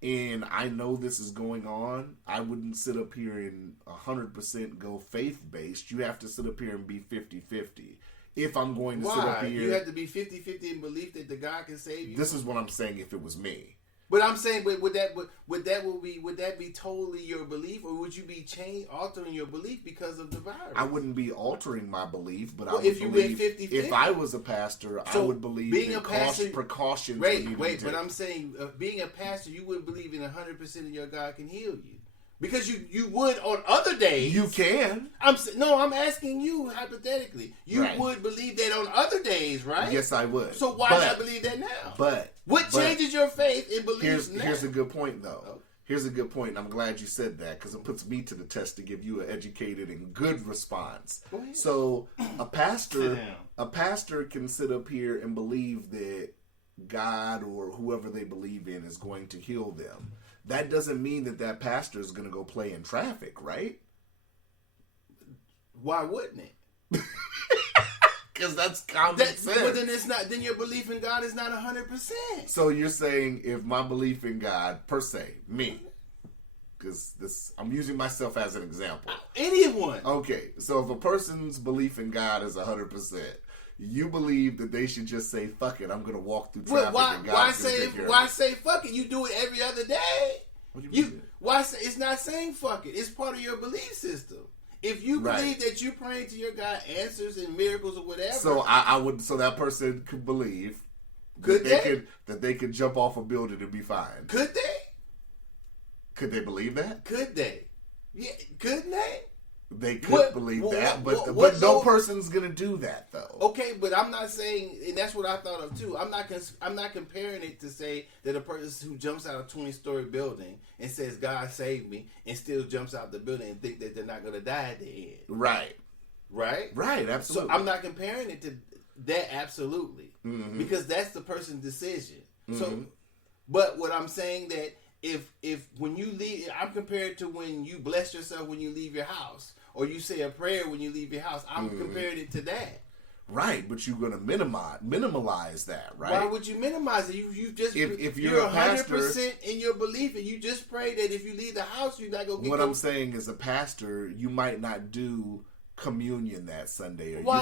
and I know this is going on, I wouldn't sit up here and 100% go faith-based. You have to sit up here and be 50-50. If I'm going to sit up here... You have to be 50-50 in belief that the God can save you? This is what I'm saying if it was me. But I'm saying, would that be totally your belief, or would you be altering your belief because of the virus? I wouldn't be altering my belief, but well, I would if you believe went 50-50, if I was a pastor, so I would believe being that a pastor, precautions. Wait, but I'm saying being a pastor, you wouldn't believe in 100% of your God can heal you. Because you would on other days. You can. I'm asking you hypothetically. You would believe that on other days, right? Yes, I would. So why not believe that now? What changes your faith in belief now? Here's a good point, though. Oh. Here's a good point, and I'm glad you said that because it puts me to the test to give you an educated and good response. Go ahead. So a pastor can sit up here and believe that God or whoever they believe in is going to heal them. That doesn't mean that pastor is going to go play in traffic, right? Why wouldn't it? Because that's common sense. But then it's not. Then your belief in God is not 100%. So you're saying if my belief in God, per se, me, because I'm using myself as an example. Anyone. Okay, so if a person's belief in God is 100%, you believe that they should just say "fuck it"? I'm going to walk through traffic. Well, why say fuck it? You do it every other day. What do you mean? Why say it's not saying fuck it? It's part of your belief system. If you believe that you praying to your God answers and miracles or whatever, so I would. So that person could believe that they could jump off a building and be fine. Could they? Could they believe that? Could they? Yeah, couldn't they? they could What- believe what- that, but what no Lord- person's gonna do that though. Okay, but I'm not saying, and that's what I thought of too. I'm not comparing it to say that a person who jumps out of a 20-story building and says God saved me and still jumps out the building and think that they're not going to die at the end. Right, Right? absolutely. So I'm not comparing it to that absolutely because that's the person's decision. So, but what I'm saying that if when you leave, I'm compared to when you bless yourself when you leave your house or you say a prayer when you leave your house. I'm comparing it to that. Right, but you're gonna minimalize that, right? Why would you minimize it? You just if you're a pastor, 100% in your belief, and you just pray that if you leave the house, you're not gonna get. What I'm saying is, a pastor, you might not do communion that Sunday, or Why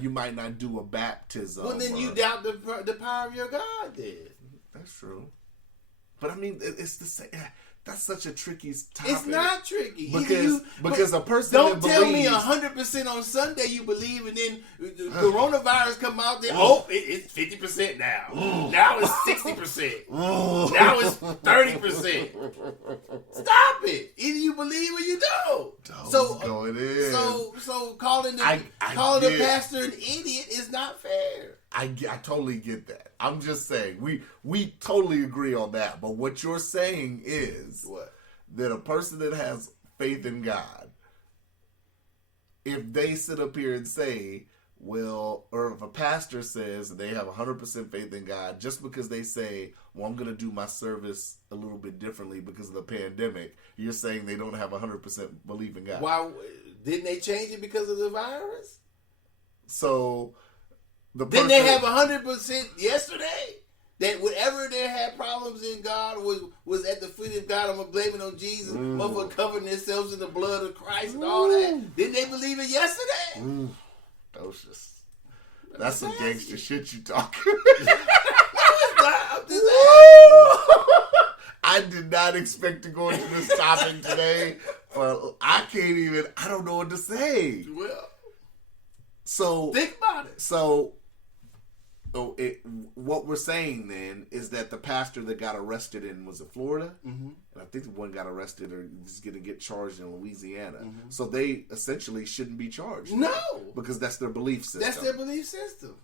you might not do a baptism. Well, then you doubt the power of your God. Then that's true, but I mean, it's the same. That's such a tricky topic. it's not tricky because a person don't that tell me believes- 100% on Sunday you believe, and then the coronavirus come out. Then it's 50% now. Now it's 60%. Now it's 30%. Stop it! Either you believe or you don't. Going in. So calling the pastor an idiot is not fair. I totally get that. I'm just saying we totally agree on that. But what you're saying is What? that a person that has faith in God, if they sit up here and say, well, or if a pastor says they have 100% faith in God, just because they say, well, I'm going to do my service a little bit differently because of the pandemic, you're saying they don't have 100% belief in God. Why didn't they change it because of the virus? So the Didn't person, they have 100% yesterday? That whatever they had problems in God was at the feet of God. I'm gonna blame it on Jesus. Motherfucker covering themselves in the blood of Christ and all that. Didn't they believe it yesterday? Docious. That's some gangster shit you talking. I'm just I did not expect to go into this topic today, but I don't know what to say. well, So think about it. So what we're saying then is that the pastor that got arrested in, was it Florida? Mm-hmm. And I think the one got arrested or is going to get charged in Louisiana. Mm-hmm. So they essentially shouldn't be charged. No. Because that's their belief system. That's their belief system.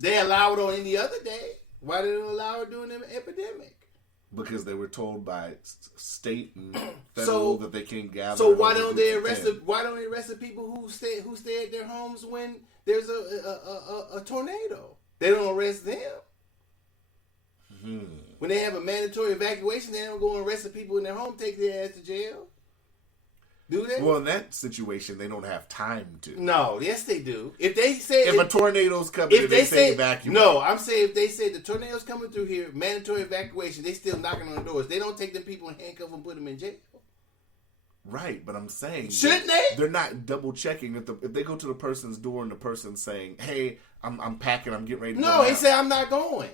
They allow it on any other day. Why did they allow it during the epidemic? Because they were told by state and federal that they can't gather. So why don't they arrest the people who stay at their homes when there's a tornado? They don't arrest them. When they have a mandatory evacuation, they don't go and arrest the people in their home, take their ass to jail. Do they? Well, in that situation, they don't have time to. No, yes they do. If they say if a tornado's coming, if they say evacuate. no, I'm saying if they say the tornado's coming through here, mandatory evacuation, they still knocking on the doors. They don't take them people and handcuff them and put them in jail. Right, but I'm saying shouldn't they? They're not double checking if they go to the person's door and the person's saying, "Hey, I'm packing, I'm getting ready to go." No, he said I'm not going.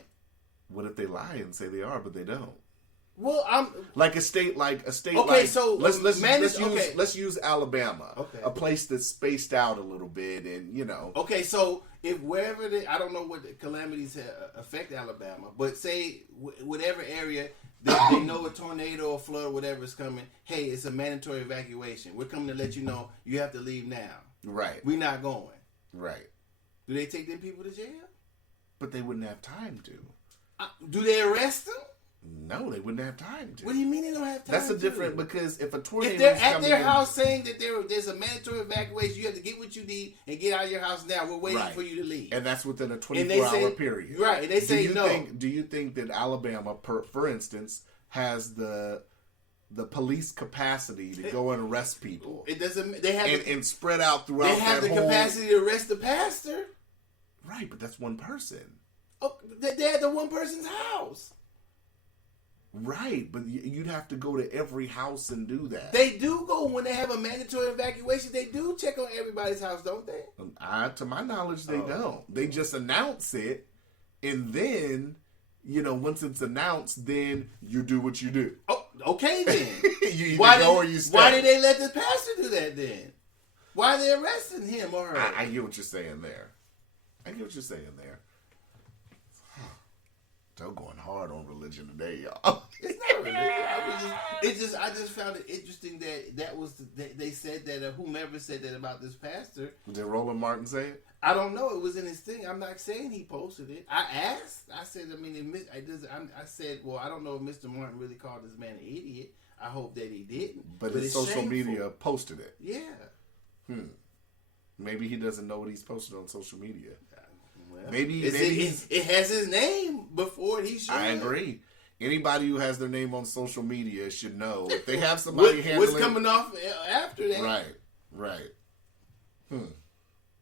What if they lie and say they are, but they don't? Well, I'm like a state. Okay, like, so let's use Alabama, okay, a place that's spaced out a little bit, and Okay, so if wherever I don't know what the calamities affect Alabama, but say whatever area they know a tornado or flood or whatever is coming. Hey, it's a mandatory evacuation. We're coming to let you know you have to leave now. Right. We're not going. Right. Do they take them people to jail? But they wouldn't have time to. Do they arrest them? No, they wouldn't have time to. What do you mean they don't have time? That's a different because if a tornado, if they're at their house saying that there's a mandatory evacuation, you have to get what you need and get out of your house now. We're waiting for you to leave, and that's within a 24-hour period. Right? And they say no. Do you think that Alabama, for instance, has the police capacity to go and arrest people? It doesn't. They have and spread out throughout. They have the capacity to arrest the pastor. Right, but that's one person. Oh, they're at the one person's house. Right, but you'd have to go to every house and do that. They do go when they have a mandatory evacuation. They do check on everybody's house, don't they? To my knowledge, they don't. They just announce it, and then, once it's announced, then you do what you do. Oh, okay then. You either go or you stay. Why did they let the pastor do that then? Why are they arresting him or her? I get what you're saying there. They're going hard on religion today, y'all. It's not whatever. I just found it interesting that was they said that whomever said that about this pastor. Did Roland Martin say it? I don't know. It was in his thing. I'm not saying he posted it. I asked. I said, I said, well, I don't know if Mr. Martin really called this man an idiot. I hope that he didn't. But his social shameful. media posted it. Yeah. Maybe he doesn't know what he's posted on social media. Well, maybe it has his name before he should. I agree. Anybody who has their name on social media should know if they have somebody handling what's coming off after that. Right.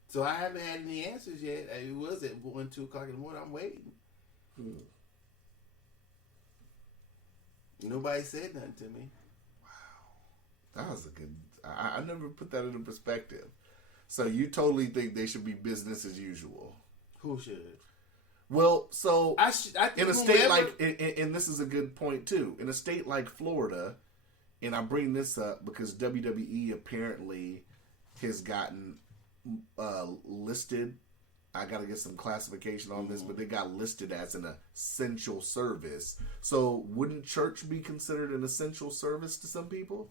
So I haven't had any answers yet. It was at 1, 2 o'clock in the morning. I'm waiting. Nobody said nothing to me. Wow, that was a good. I never put that into perspective. So you totally think they should be business as usual? Who should? Well, so I think in a state like, and this is a good point too, in a state like Florida, and I bring this up because WWE apparently has gotten listed. I got to get some classification on this, but they got listed as an essential service. So wouldn't church be considered an essential service to some people?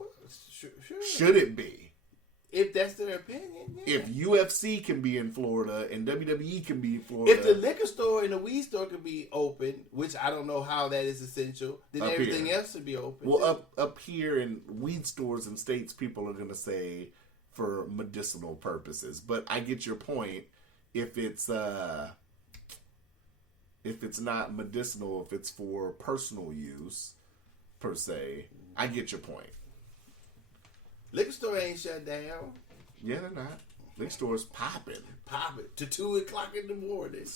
Sure. Should it be? If that's their opinion, yeah. If UFC can be in Florida and WWE can be in Florida. If the liquor store and the weed store could be open, which I don't know how that is essential, then everything else should be open. Well, up here in weed stores and states, people are going to say for medicinal purposes. But I get your point. If it's not medicinal, if it's for personal use per se, I get your point. Liquor store ain't shut down. Yeah, they're not. Liquor stores popping to 2 o'clock in the morning.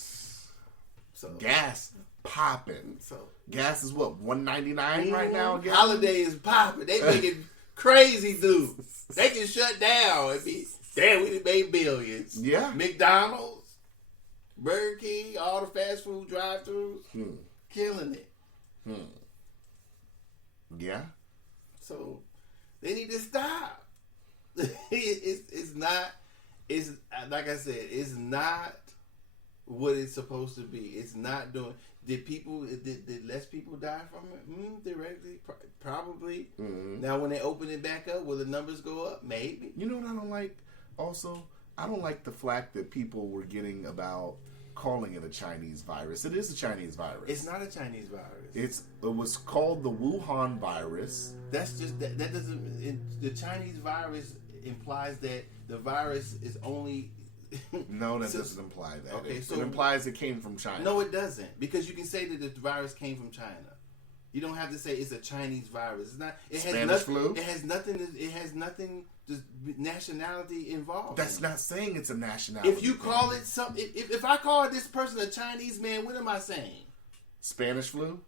So gas popping. So gas is what, $1.99 right now? Again? Holiday is popping. They making crazy dudes. They can shut down and be damn. We done made billions. Yeah. McDonald's, Burger King, all the fast food drive-thrus, killing it. Yeah. So they need to stop. It's not. It's like I said. It's not what it's supposed to be. It's not doing. Did less people die from it? Directly, probably. Now, when they open it back up, will the numbers go up? Maybe. You know what I don't like? Also, I don't like the flack that people were getting about calling it a Chinese virus. It is a Chinese virus. It's not a Chinese virus. It was called the Wuhan virus. That's just that doesn't. The Chinese virus implies that the virus is only. No, that doesn't imply that. Okay, it so implies it came from China. No, it doesn't, because you can say that the virus came from China. You don't have to say it's a Chinese virus. It's not. It Spanish has nothing, flu. It has nothing. It has nothing. Just nationality involved. That's not saying it's a nationality. If you call it something, if I call this person a Chinese man, what am I saying? Spanish flu.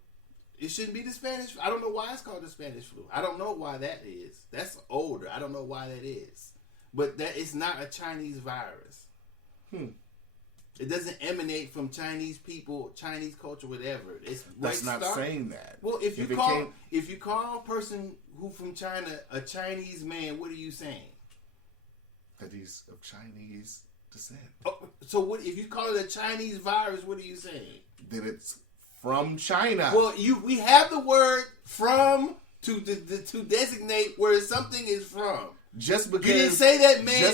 It shouldn't be the Spanish. I don't know why it's called the Spanish flu. I don't know why that is. That's older. I don't know why that is. But that it's not a Chinese virus. It doesn't emanate from Chinese people, Chinese culture, whatever. That's not saying that. Well, if you call a person who from China a Chinese man, what are you saying? That he's of Chinese descent. Oh, so what if you call it a Chinese virus? What are you saying? That it's from China. Well, we have the word "from" to designate where something is from. Just because you didn't say that man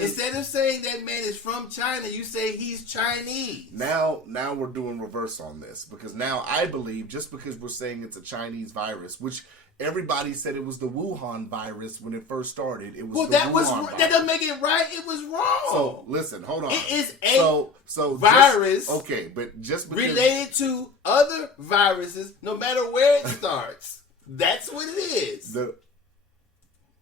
instead of saying that man is from China, you say he's Chinese. Now we're doing reverse on this, because now I believe just because we're saying it's a Chinese virus, which everybody said it was the Wuhan virus when it first started. It was that doesn't make it right. It was wrong. So listen, hold on. It is a virus. But just because related to other viruses, no matter where it starts, that's what it is.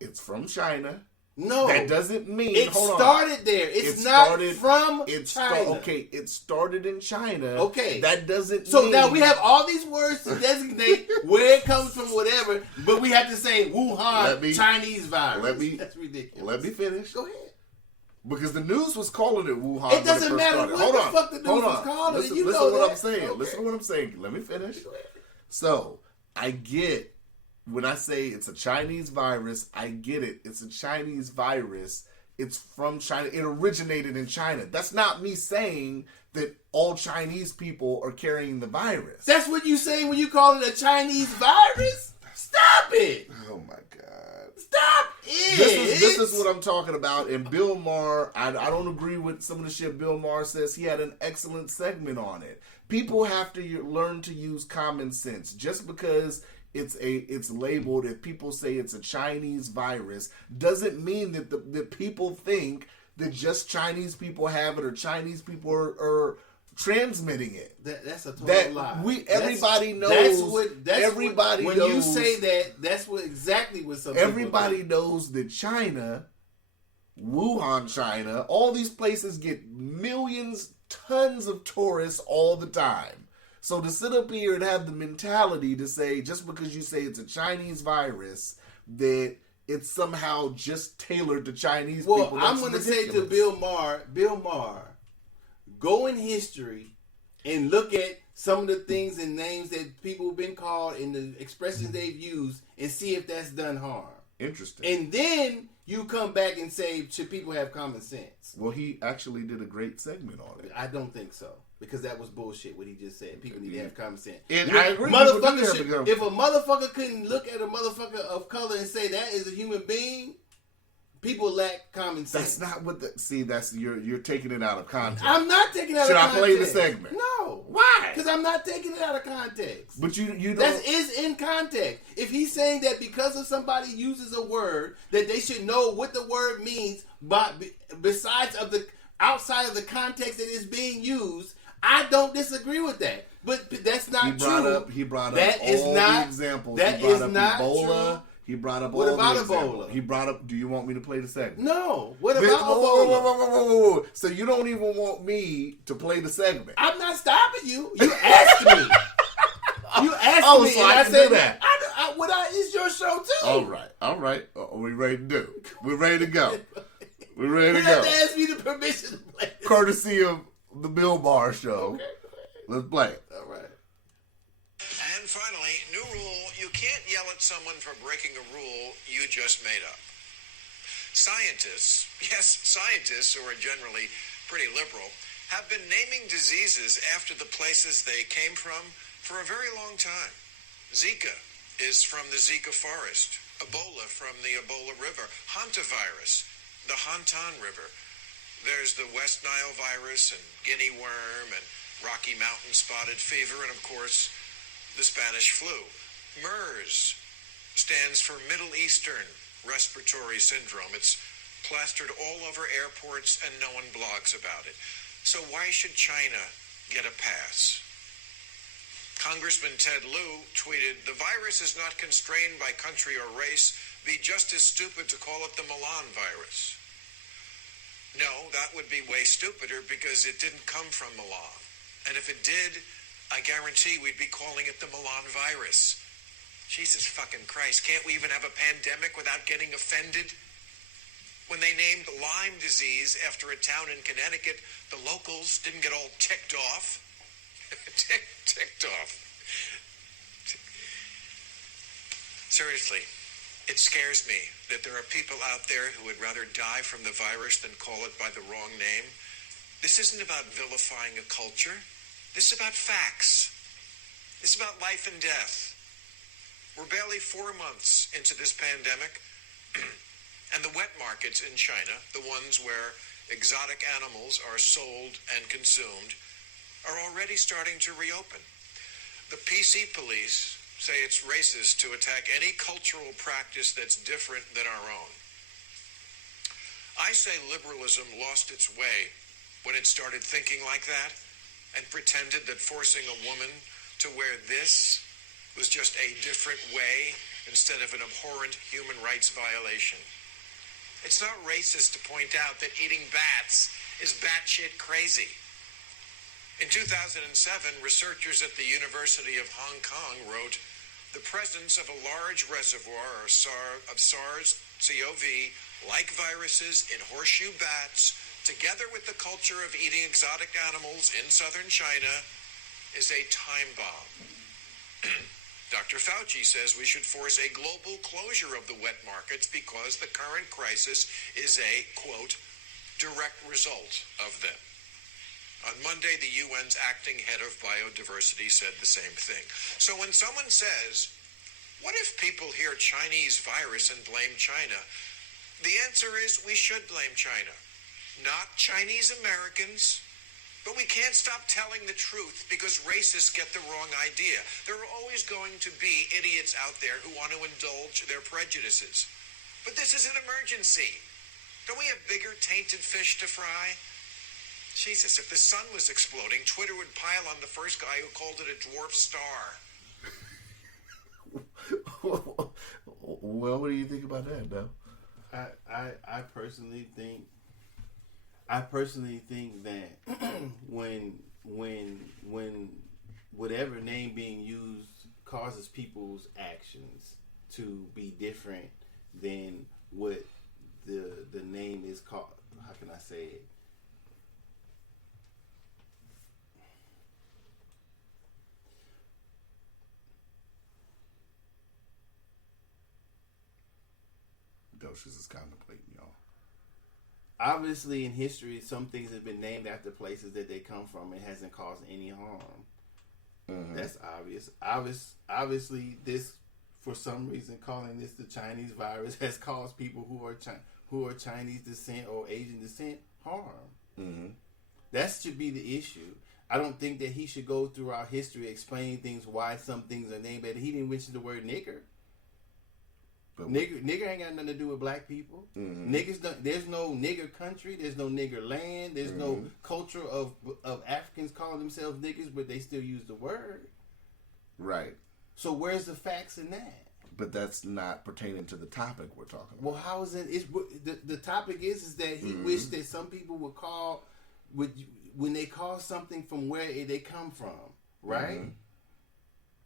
It's from China. No. That doesn't mean... It started there. It's not from China. Okay, it started in China. Okay. That doesn't So mean... now we have all these words to designate where it comes from, whatever, but we have to say Wuhan Chinese virus. That's ridiculous. Let me finish. Go ahead. Because the news was calling it Wuhan. It doesn't matter what the fuck the news was calling it. Listen You to know what that. I'm saying. Okay. Listen to what I'm saying. Let me finish. So, I get... When I say it's a Chinese virus, I get it. It's a Chinese virus. It's from China. It originated in China. That's not me saying that all Chinese people are carrying the virus. That's what you say when you call it a Chinese virus? Stop it! Oh my God! Stop it! This is what I'm talking about. And Bill Maher, I don't agree with some of the shit Bill Maher says. He had an excellent segment on it. People have to learn to use common sense. Just because it's labeled, if people say it's a Chinese virus, doesn't mean that that people think that just Chinese people have it or Chinese people are transmitting it. That's a total lie. Everybody knows. When you say that, that's exactly what some everybody people do. knows that China, Wuhan, China, all these places get millions, tons of tourists all the time. So to sit up here and have the mentality to say just because you say it's a Chinese virus that it's somehow just tailored to Chinese people. Well, I'm going to say to Bill Maher, go in history and look at some of the things and names that people have been called and the expressions they've used and see if that's done harm. Interesting. And then you come back and say, should people have common sense? Well, he actually did a great segment on it. I don't think so. Because that was bullshit what he just said. People need to have common sense. And I agree. If a motherfucker couldn't look at a motherfucker of color and say that is a human being, people lack common sense. That's not what you're taking it out of context. I'm not taking it out Should of I context. play the segment? No. Why? Because I'm not taking it out of context. But you don't. That is in context. If he's saying that because of somebody uses a word, that they should know what the word means, but outside of the context that it's being used, I don't disagree with that. But that's not true. He brought up that all is not, the examples. That he brought is up not Ebola. true. He brought up what all about the examples. Ebola? He brought up. Do you want me to play the segment? No. What about Ebola? Whoa. So you don't even want me to play the segment? I'm not stopping you. You asked me. You asked me, so and I can said do that. It's your show too. All right. Are we ready to do? We're ready to go. We're ready to You go. have to ask me the permission to play this. Courtesy of the Bill Maher show. Okay. Let's play it. All right. And finally, new rule, you can't yell at someone for breaking a rule you just made up. Scientists, yes, scientists who are generally pretty liberal, have been naming diseases after the places they came from for a very long time. Zika is from the Zika forest. Ebola from the Ebola River. Hantavirus, the Hantan River. There's the West Nile virus and guinea worm and Rocky Mountain spotted fever, and of course, the Spanish flu. MERS stands for Middle Eastern Respiratory Syndrome. It's plastered all over airports and no one blogs about it. So why should China get a pass? Congressman Ted Lieu tweeted, "The virus is not constrained by country or race. Be just as stupid to call it the Milan virus." No, that would be way stupider because it didn't come from Milan. And if it did, I guarantee we'd be calling it the Milan virus. Jesus fucking Christ, can't we even have a pandemic without getting offended? When they named Lyme disease after a town in Connecticut, the locals didn't get all ticked off. ticked off. Seriously, it scares me that there are people out there who would rather die from the virus than call it by the wrong name. This isn't about vilifying a culture. This is about facts. This is about life and death. We're barely 4 months into this pandemic, and the wet markets in China, the ones where exotic animals are sold and consumed, are already starting to reopen. The PC police say it's racist to attack any cultural practice that's different than our own. I say liberalism lost its way when it started thinking like that and pretended that forcing a woman to wear this was just a different way instead of an abhorrent human rights violation. It's not racist to point out that eating bats is batshit crazy. In 2007, researchers at the University of Hong Kong wrote, "The presence of a large reservoir of SARS-CoV, like viruses in horseshoe bats, together with the culture of eating exotic animals in southern China, is a time bomb." Dr. Fauci says we should force a global closure of the wet markets because the current crisis is a, quote, direct result of them. On Monday, the UN's acting head of biodiversity said the same thing. So when someone says What if people hear Chinese virus and blame China? The answer is we should blame China, not Chinese Americans. But we can't stop telling the truth because racists get the wrong idea. There are always going to be idiots out there who want to indulge their prejudices. But this is an emergency. Don't we have bigger tainted fish to fry? Jesus, if the sun was exploding, Twitter would pile on the first guy who called it a dwarf star. Well, what do you think about that, though? I personally think that when whatever name being used causes people's actions to be different than what the name is called. How can I say it? Docious is contemplating, y'all. Obviously, in history, some things have been named after places that they come from. It hasn't caused any harm. Mm-hmm. That's obvious. Obviously, this, for some reason, calling this the Chinese virus has caused people who are Chinese descent or Asian descent harm. Mm-hmm. That should be the issue. I don't think that he should go through our history explaining things, why some things are named better. He didn't mention the word nigger. Nigger ain't got nothing to do with black people. Mm-hmm. There's no nigger country. There's no nigger land. There's no culture of Africans calling themselves niggers, but they still use the word. Right. So where's the facts in that? But that's not pertaining to the topic we're talking about. Well, how is it? The topic is that he wished that some people would call when they call something from where they come from, right? Mm-hmm.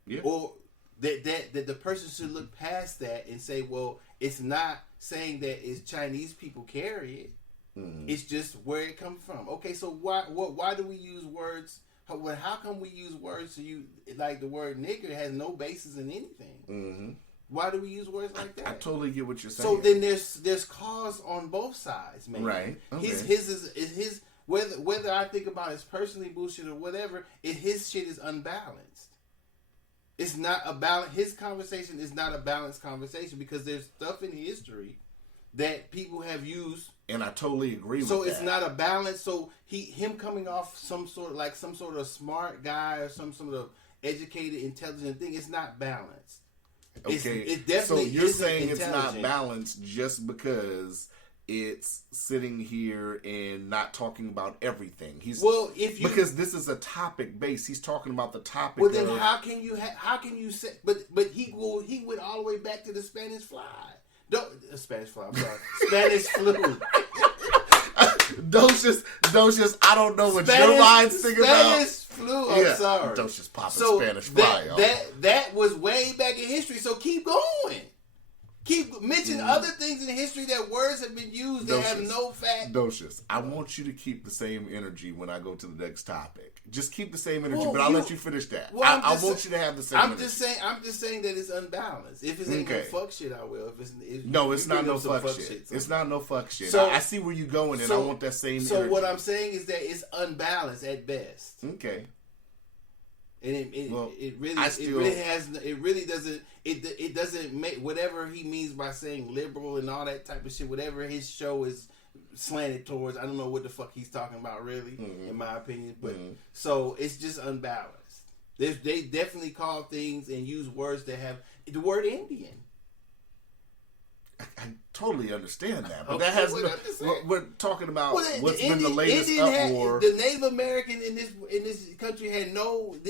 Yeah. Or that the person should look past that and say, well, it's not saying that it's Chinese people carry it. Mm-hmm. It's just where it comes from. Okay, so why do we use words? How come we use words to use like the word nigger has no basis in anything? Mm-hmm. Why do we use words like that? I totally get what you're saying. So then there's cause on both sides, man. Right. Okay. His whether I think about it's personally bullshit or whatever, his shit is unbalanced. It's not a balance. His conversation is not a balanced conversation because there's stuff in history that people have used, and I totally agree with that. So it's not a balance. So him coming off some sort of smart guy or some sort of educated, intelligent thing. It's not balanced. Okay, it definitely so you're saying it's not balanced just because it's sitting here and not talking about everything. Because this is a topic base. He's talking about the topic. Well, then how can you say? But he went all the way back to the Spanish fly. Spanish fly. I'm sorry, Spanish flu. Docious. I don't know what your mind's thinking about. Spanish flu. I'm sorry. Docious popping Spanish fly. That was way back in history. So keep going. Keep mentioning other things in history that words have been used that have no fact. Docious, I want you to keep the same energy when I go to the next topic. Just keep the same energy, but I'll let you finish that. Well, I want you to have the same energy. I'm just saying that it's unbalanced. If it's ain't no fuck shit, I will. It's not no fuck shit. It's not no fuck shit. So, I see where you're going, and I want that same energy. So what I'm saying is that it's unbalanced at best. Okay. And it doesn't make whatever he means by saying liberal and all that type of shit. Whatever his show is slanted towards, I don't know what the fuck he's talking about, really, in my opinion. But so it's just unbalanced. They definitely call things and use words that have the word Indian. I totally understand that, but that has we're talking about what's been the latest uproar. The Native American in this country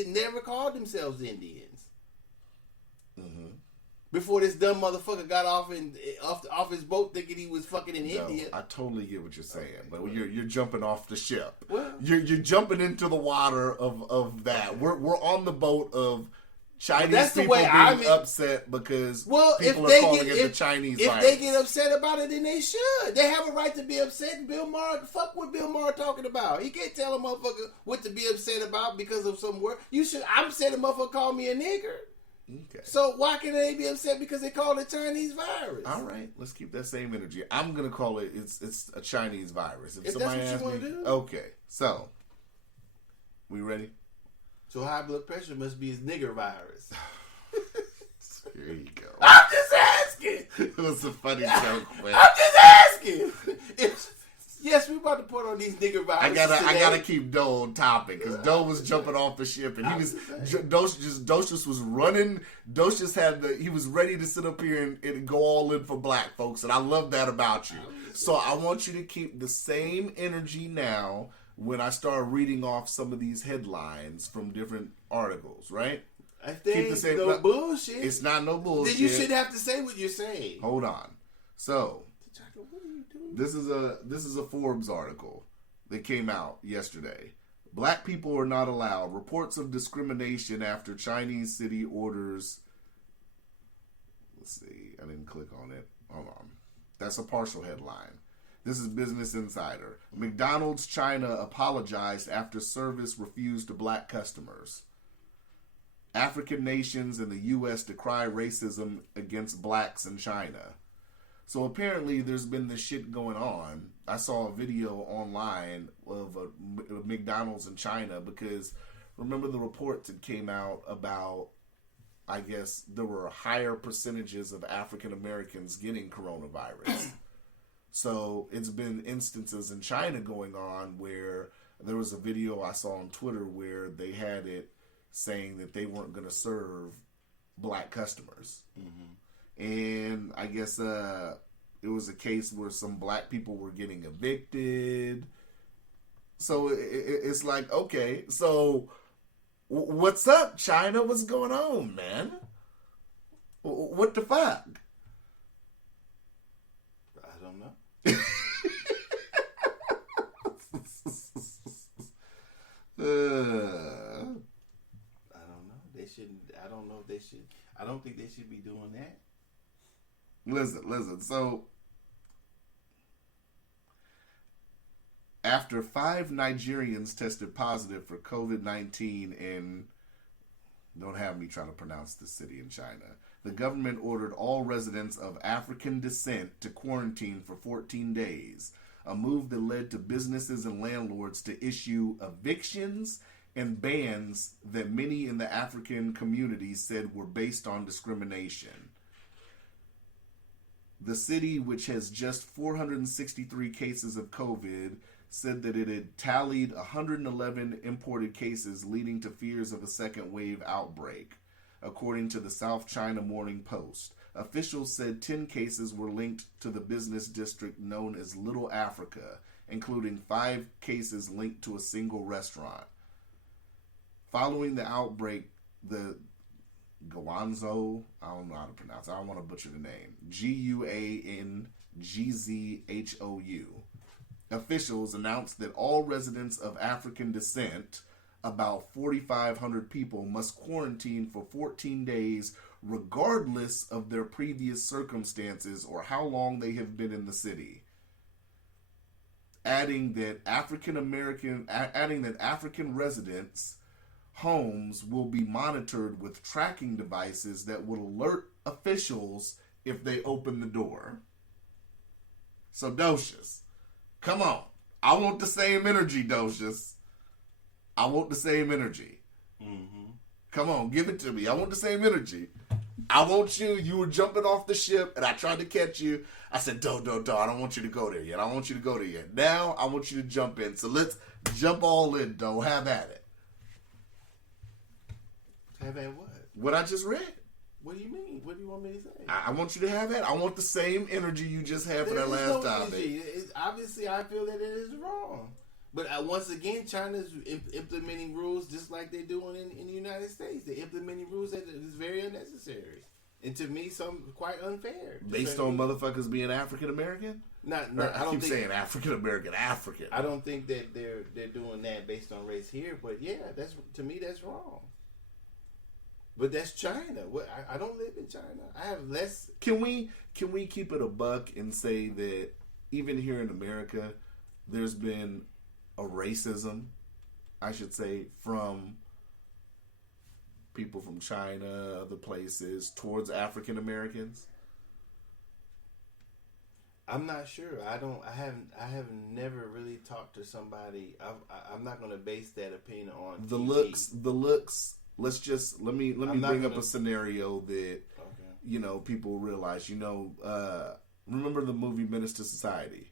never called themselves Indians. Mm-hmm. Before this dumb motherfucker got off his boat thinking he was fucking in India. I totally get what you're saying, but you're jumping off the ship. Well, you're jumping into the water of that. We're on the boat of Chinese people being upset because people are calling it the Chinese virus. If they get upset about it, then they should. They have a right to be upset. Bill Maher, fuck what Bill Maher talking about. He can't tell a motherfucker what to be upset about because of some word. I'm upset a motherfucker called me a nigger. Okay. So why can they be upset because they call it Chinese virus? All right, let's keep that same energy. I'm gonna call it it's a Chinese virus. If somebody that's what you want to do. Okay, so we ready? So high blood pressure must be his nigger virus. There you go. I'm just asking. It was a funny joke, man. I'm just asking. Yes, we about to put on these nigger viruses I gotta keep Doe on topic because Doe was jumping off the ship and he was Docious was running. Docious he was ready to sit up here and go all in for black folks, and I love that about you. So I want you to keep the same energy now when I start reading off some of these headlines from different articles, right? Keep the same no bullshit. It's not no bullshit. Then you shouldn't have to say what you're saying. Hold on. So this is a Forbes article that came out yesterday. Black people are not allowed. Reports of discrimination after Chinese city orders. Let's see. I didn't click on it. Hold on. That's a partial headline. This is Business Insider. McDonald's China apologized after service refused to black customers. African nations and the U.S. decry racism against blacks in China. So apparently there's been this shit going on. I saw a video online of a McDonald's in China because remember the reports that came out about, I guess, there were higher percentages of African Americans getting coronavirus. So it's been instances in China going on where there was a video I saw on Twitter where they had it saying that they weren't going to serve black customers. Mm-hmm. And I guess it was a case where some black people were getting evicted. So it's like, okay, so what's up, China? What's going on, man? What the fuck? I don't know. I don't know. They shouldn't. I don't know if they should. I don't think they should be doing that. Listen. So, after 5 Nigerians tested positive for COVID-19 in, don't have me trying to pronounce the city in China, the government ordered all residents of African descent to quarantine for 14 days, a move that led to businesses and landlords to issue evictions and bans that many in the African community said were based on discrimination. The city, which has just 463 cases of COVID, said that it had tallied 111 imported cases, leading to fears of a second wave outbreak, according to the South China Morning Post. Officials said 10 cases were linked to the business district known as Little Africa, including 5 cases linked to a single restaurant. Following the outbreak, the Guangzhou, I don't know how to pronounce it, I don't want to butcher the name, Guangzhou, officials announced that all residents of African descent, about 4,500 people, must quarantine for 14 days regardless of their previous circumstances or how long they have been in the city. Adding that African residents' homes will be monitored with tracking devices that will alert officials if they open the door. So Docious, come on. I want the same energy, Docious. I want the same energy. Mm-hmm. Come on, give it to me. I want the same energy. I want you. You were jumping off the ship, and I tried to catch you. I said, I don't want you to go there yet. I don't want you to go there yet. Now, I want you to jump in. So let's jump all in, Doe. Have at it. Have at what? What I just read. What do you mean? What do you want me to say? I want you to have that. I want the same energy you just had for that last topic. Obviously, I feel that it is wrong. But once again, China's implementing rules just like they're doing in the United States. They're implementing rules that is very unnecessary. And to me, some quite unfair. Based on motherfuckers being African American? I don't think saying African American. I don't think that they're doing that based on race here. But yeah, to me that's wrong. But that's China. I don't live in China. I have less. Can we keep it a buck and say that even here in America, there's been a racism, I should say, from people from China, other places, towards African Americans? I'm not sure. I have never really talked to somebody. I'm not going to base that opinion on the TV. looks. Let me bring up a scenario that people realize, remember the movie Menace to Society?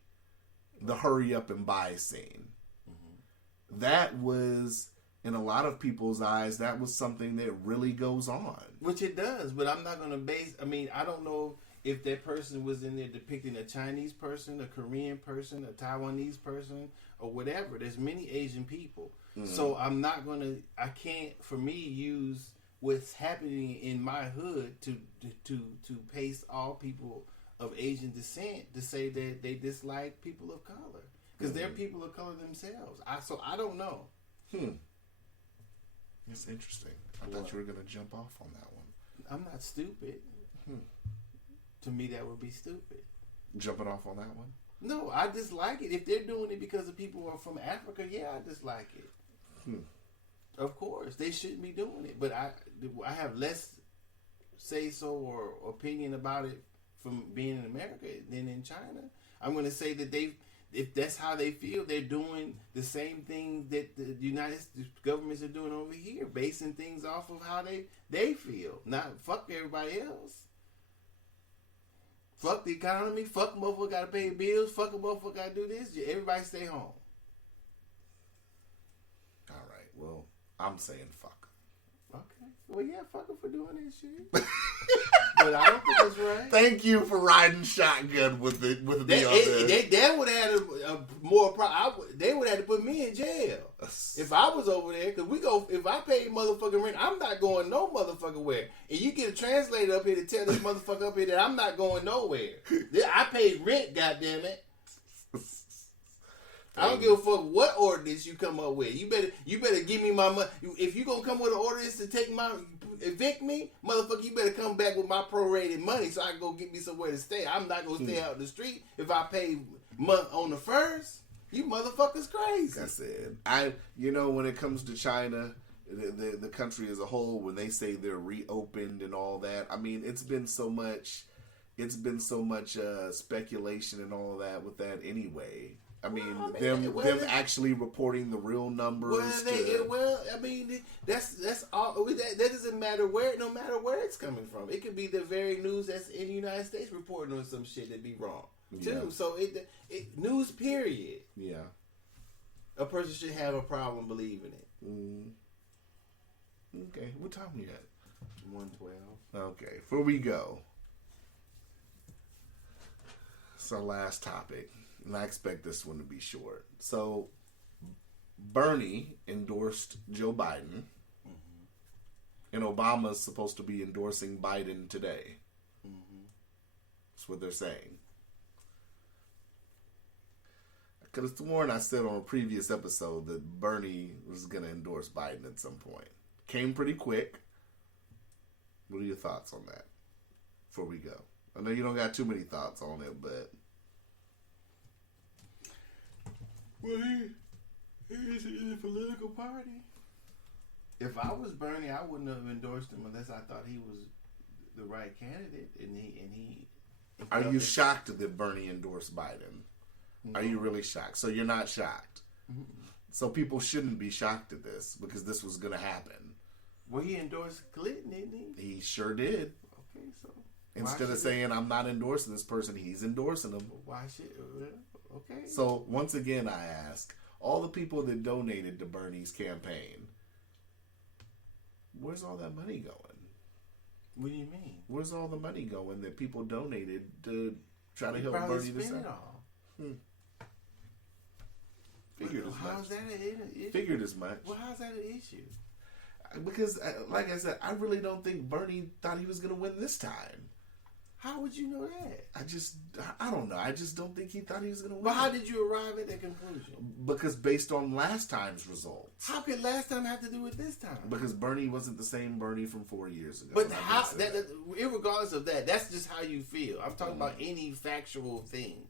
The hurry up and buy scene. Mm-hmm. That was, in a lot of people's eyes, that was something that really goes on. Which it does, but I'm not going to base... I mean, I don't know if that person was in there depicting a Chinese person, a Korean person, a Taiwanese person, or whatever. There's many Asian people. Mm-hmm. So I'm not going to... I can't, for me, use what's happening in my hood to paste all people of Asian descent to say that they dislike people of color. Because they're people of color themselves. So I don't know. That's interesting. I thought you were going to jump off on that one. I'm not stupid. To me, that would be stupid. Jumping off on that one? No, I dislike it. If they're doing it because the people are from Africa, yeah, I dislike it. Of course, they shouldn't be doing it. But I have less say-so or opinion about it from being in America than in China. I'm going to say that if that's how they feel, they're doing the same thing that the United States governments are doing over here, basing things off of how they feel. Not fuck everybody else. Fuck the economy. Fuck motherfucker got to pay bills. Fuck a motherfucker got to do this. Everybody stay home. All right. Well, I'm saying fuck. Okay. Well, yeah, fuck them for doing this shit. But I don't think it's right. Thank you for riding shotgun with me on this. They would have had a more problem. They would have to put me in jail if I was over there. Because if I paid motherfucking rent, I'm not going no motherfucking where. And you get a translator up here to tell this motherfucker up here that I'm not going nowhere. I paid rent, goddammit. I don't give a fuck what ordinance you come up with. You better give me my money. If you gonna come with an ordinance to evict me, motherfucker, you better come back with my prorated money so I can go get me somewhere to stay. I'm not gonna stay out in the street if I pay month on the first. You motherfuckers crazy. Like I said, when it comes to China, the country as a whole, when they say they're reopened and all that, I mean, it's been so much speculation and all that with that anyway. I mean, them actually reporting the real numbers. That's all. That doesn't matter where. No matter where it's coming from, it could be the very news that's in the United States reporting on some shit that be wrong too. So news period. Yeah, a person should have a problem believing it. Okay, what time we at? 1:12. Okay, before we go, it's our last topic. And I expect this one to be short. So, Bernie endorsed Joe Biden. Mm-hmm. And Obama's supposed to be endorsing Biden today. Mm-hmm. That's what they're saying. I could have sworn I said on a previous episode that Bernie was going to endorse Biden at some point. Came pretty quick. What are your thoughts on that before we go? I know you don't got too many thoughts on it, but... Well, he's in a political party. If I was Bernie, I wouldn't have endorsed him unless I thought he was the right candidate. And he. Are you shocked that Bernie endorsed Biden? No. Are you really shocked? So you're not shocked. Mm-hmm. So people shouldn't be shocked at this because this was going to happen. Well, he endorsed Clinton, didn't he? He sure did. Okay, so instead of saying I'm not endorsing this person, he's endorsing him. Why should? Okay. So, once again, I ask, all the people that donated to Bernie's campaign, where's all that money going? What do you mean? Where's all the money going that people donated to try to help Bernie this out? Figured as much. How's that an issue? Figured as much. Well, how's that an issue? Because, like I said, I really don't think Bernie thought he was going to win this time. How would you know that? I don't know. I just don't think he thought he was going to win. But how did you arrive at that conclusion? Because based on last time's results. How could last time have to do with this time? Because Bernie wasn't the same Bernie from 4 years ago. But how? Regardless of that, that's just how you feel. I'm talking about any factual things.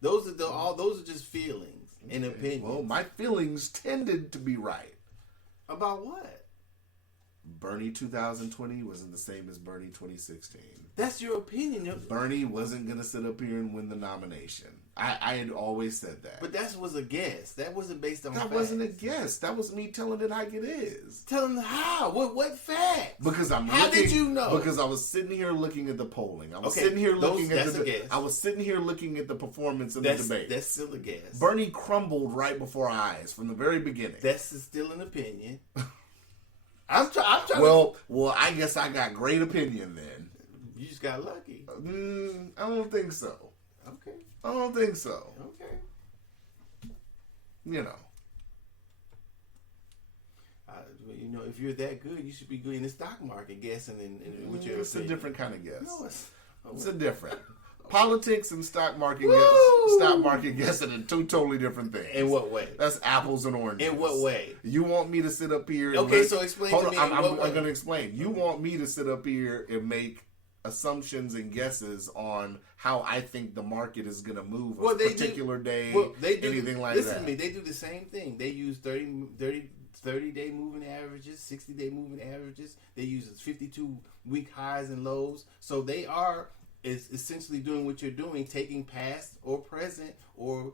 Those are just feelings and opinions. Well, my feelings tended to be right. About what? Bernie 2020 wasn't the same as Bernie 2016. That's your opinion. Bernie wasn't going to sit up here and win the nomination. I had always said that. But that was a guess. That wasn't based on That facts. wasn't a guess. That was me telling it like it is. Tell them how. What facts? Because How did you know? Because I was sitting here looking at the polling. I was Okay, sitting here looking at that's a guess. I was sitting here looking at the performance in the debate. That's still a guess. Bernie crumbled right before our eyes from the very beginning. That's still an opinion. I'm trying. Well, I guess I got great opinion then. You just got lucky. I don't think so. Okay. I don't think so. Okay. You know. You know, if you're that good, you should be good in the stock market guessing and with your It's a opinion. different kind of guess. No, It's a different. Politics and stock market guessing are two totally different things. In what way? That's apples and oranges. In what way? You want me to sit up here and Okay, so explain to me in what way. I'm going to explain. You want me to sit up here and make assumptions and guesses on how I think the market is going to move a particular day, anything like that. Listen to me. They do the same thing. They use 30-day moving averages, 60-day moving averages. They use 52-week highs and lows. So they are essentially doing what you're doing, taking past or present or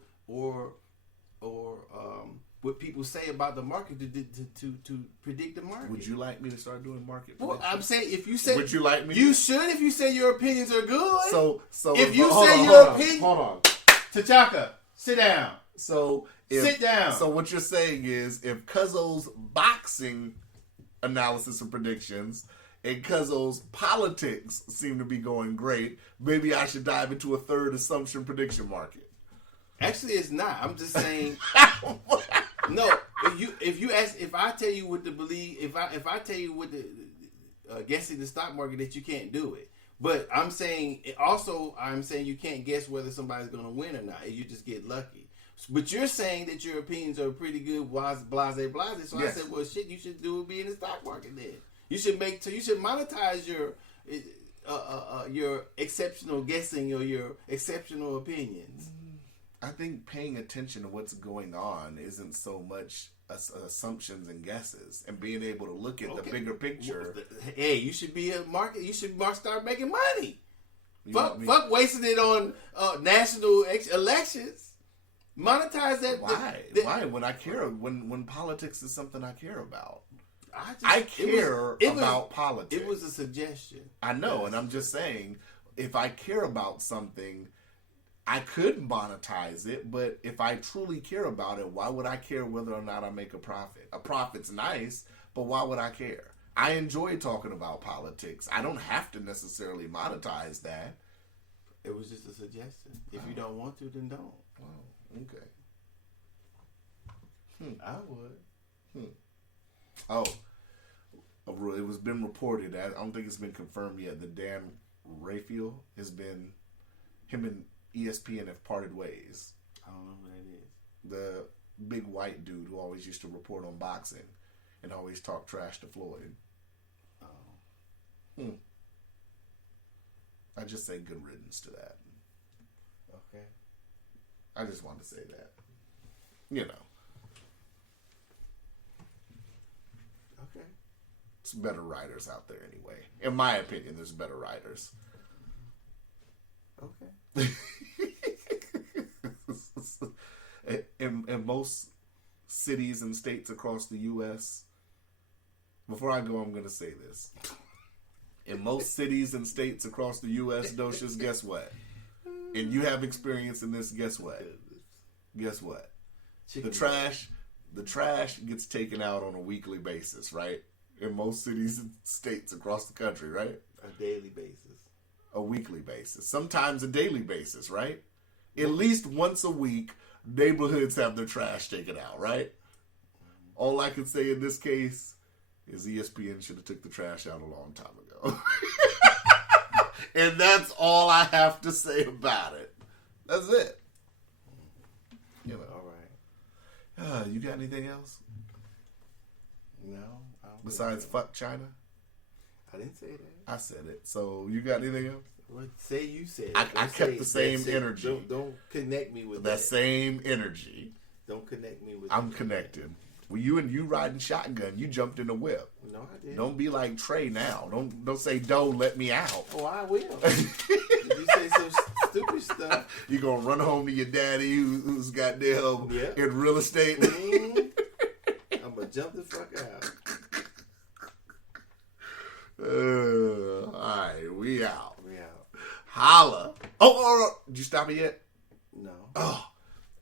what people say about the market to predict the market. Would you like me to start doing market Well, predictions? I'm saying if you say, would you like me? You should if you say your opinions are good. So if you hold say on, your hold on, opinion, hold on. T'Chaka, sit down. Sit down. So what you're saying is, if Cuzzo's boxing analysis and predictions and Cuzzo's politics seem to be going great, maybe I should dive into a third assumption prediction market. Actually, it's not. I'm just saying. No, if I tell you what to believe, if I tell you what to guessing the stock market, that you can't do it. But I'm saying you can't guess whether somebody's going to win or not. You just get lucky. But you're saying that your opinions are pretty good, blase. So yes. I said, well, shit, you should do it be in the stock market then. You should monetize your exceptional guessing or your exceptional opinions. I think paying attention to what's going on isn't so much assumptions and guesses, and being able to look at the bigger picture. Hey, you should be a market. You should start making money. Fuck wasting it on national elections. Monetize that. Why? When politics is something I care about. I care about politics. It was a suggestion. I know, and I'm just saying, if I care about something, I could monetize it, but if I truly care about it, why would I care whether or not I make a profit? A profit's nice, but why would I care? I enjoy talking about politics. I don't have to necessarily monetize that. It was just a suggestion. If you don't want to, then don't. Oh, okay. I would. Oh, it was been reported. I don't think it's been confirmed yet. That Dan Raphael has been, him and ESPN have parted ways. I don't know who that is. The big white dude who always used to report on boxing and always talk trash to Floyd. Oh. I just say good riddance to that. Okay. I just wanted to say that. You know. Okay. There's better writers out there anyway. In my opinion, there's better writers. Okay. In most cities and states across the U.S., before I go, I'm going to say this. In most cities and states across the U.S., Docious, guess what? And you have experience in this, guess what? Guess what? The trash gets taken out on a weekly basis, right? In most cities and states across the country, right? A daily basis. A weekly basis. Sometimes a daily basis, right? At least once a week, neighborhoods have their trash taken out, right? All I can say in this case is ESPN should have took the trash out a long time ago. And that's all I have to say about it. That's it. You know. All right. You got anything else? No. I don't Besides fuck China? I didn't say that. I said it. So you got anything else? Well, say you said it. I kept the same energy. Don't connect me with that. That same energy. Don't connect me with I'm connected. When you riding shotgun, you jumped in the whip. No, I didn't. Don't be like Trey now. Don't say, "Don't let me out." Oh, I will. You say some stupid stuff. You gonna run home to your daddy who's goddamn in real estate. I'm gonna jump the fuck out. All right, we out. We out. Holla. Oh, did you stop me yet? No. Oh,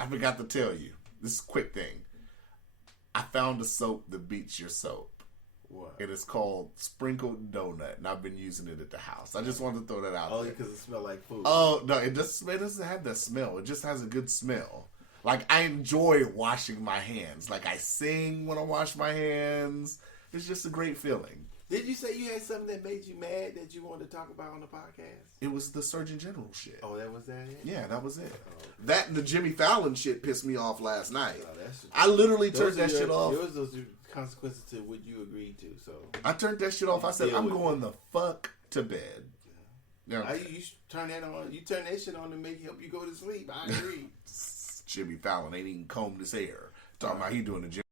I forgot to tell you. This is a quick thing. I found a soap that beats your soap. What? It is called Sprinkled Donut, and I've been using it at the house. I just wanted to throw that out there. Oh, because it smells like food. Oh, no, it doesn't have that smell. It just has a good smell. Like, I enjoy washing my hands. Like, I sing when I wash my hands. It's just a great feeling. Did you say you had something that made you mad that you wanted to talk about on the podcast? It was the Surgeon General shit. Oh, that was that it? Yeah, that was it. Oh. That and the Jimmy Fallon shit pissed me off last night. Oh, I literally turned that shit off. Those are consequences to what you agreed to. So I turned that shit off. I said, I'm going the fuck to bed. Yeah. You turn that on. You turn that shit on to help you go to sleep. I agree. Jimmy Fallon ain't even combed his hair. Talking about he doing the Jimmy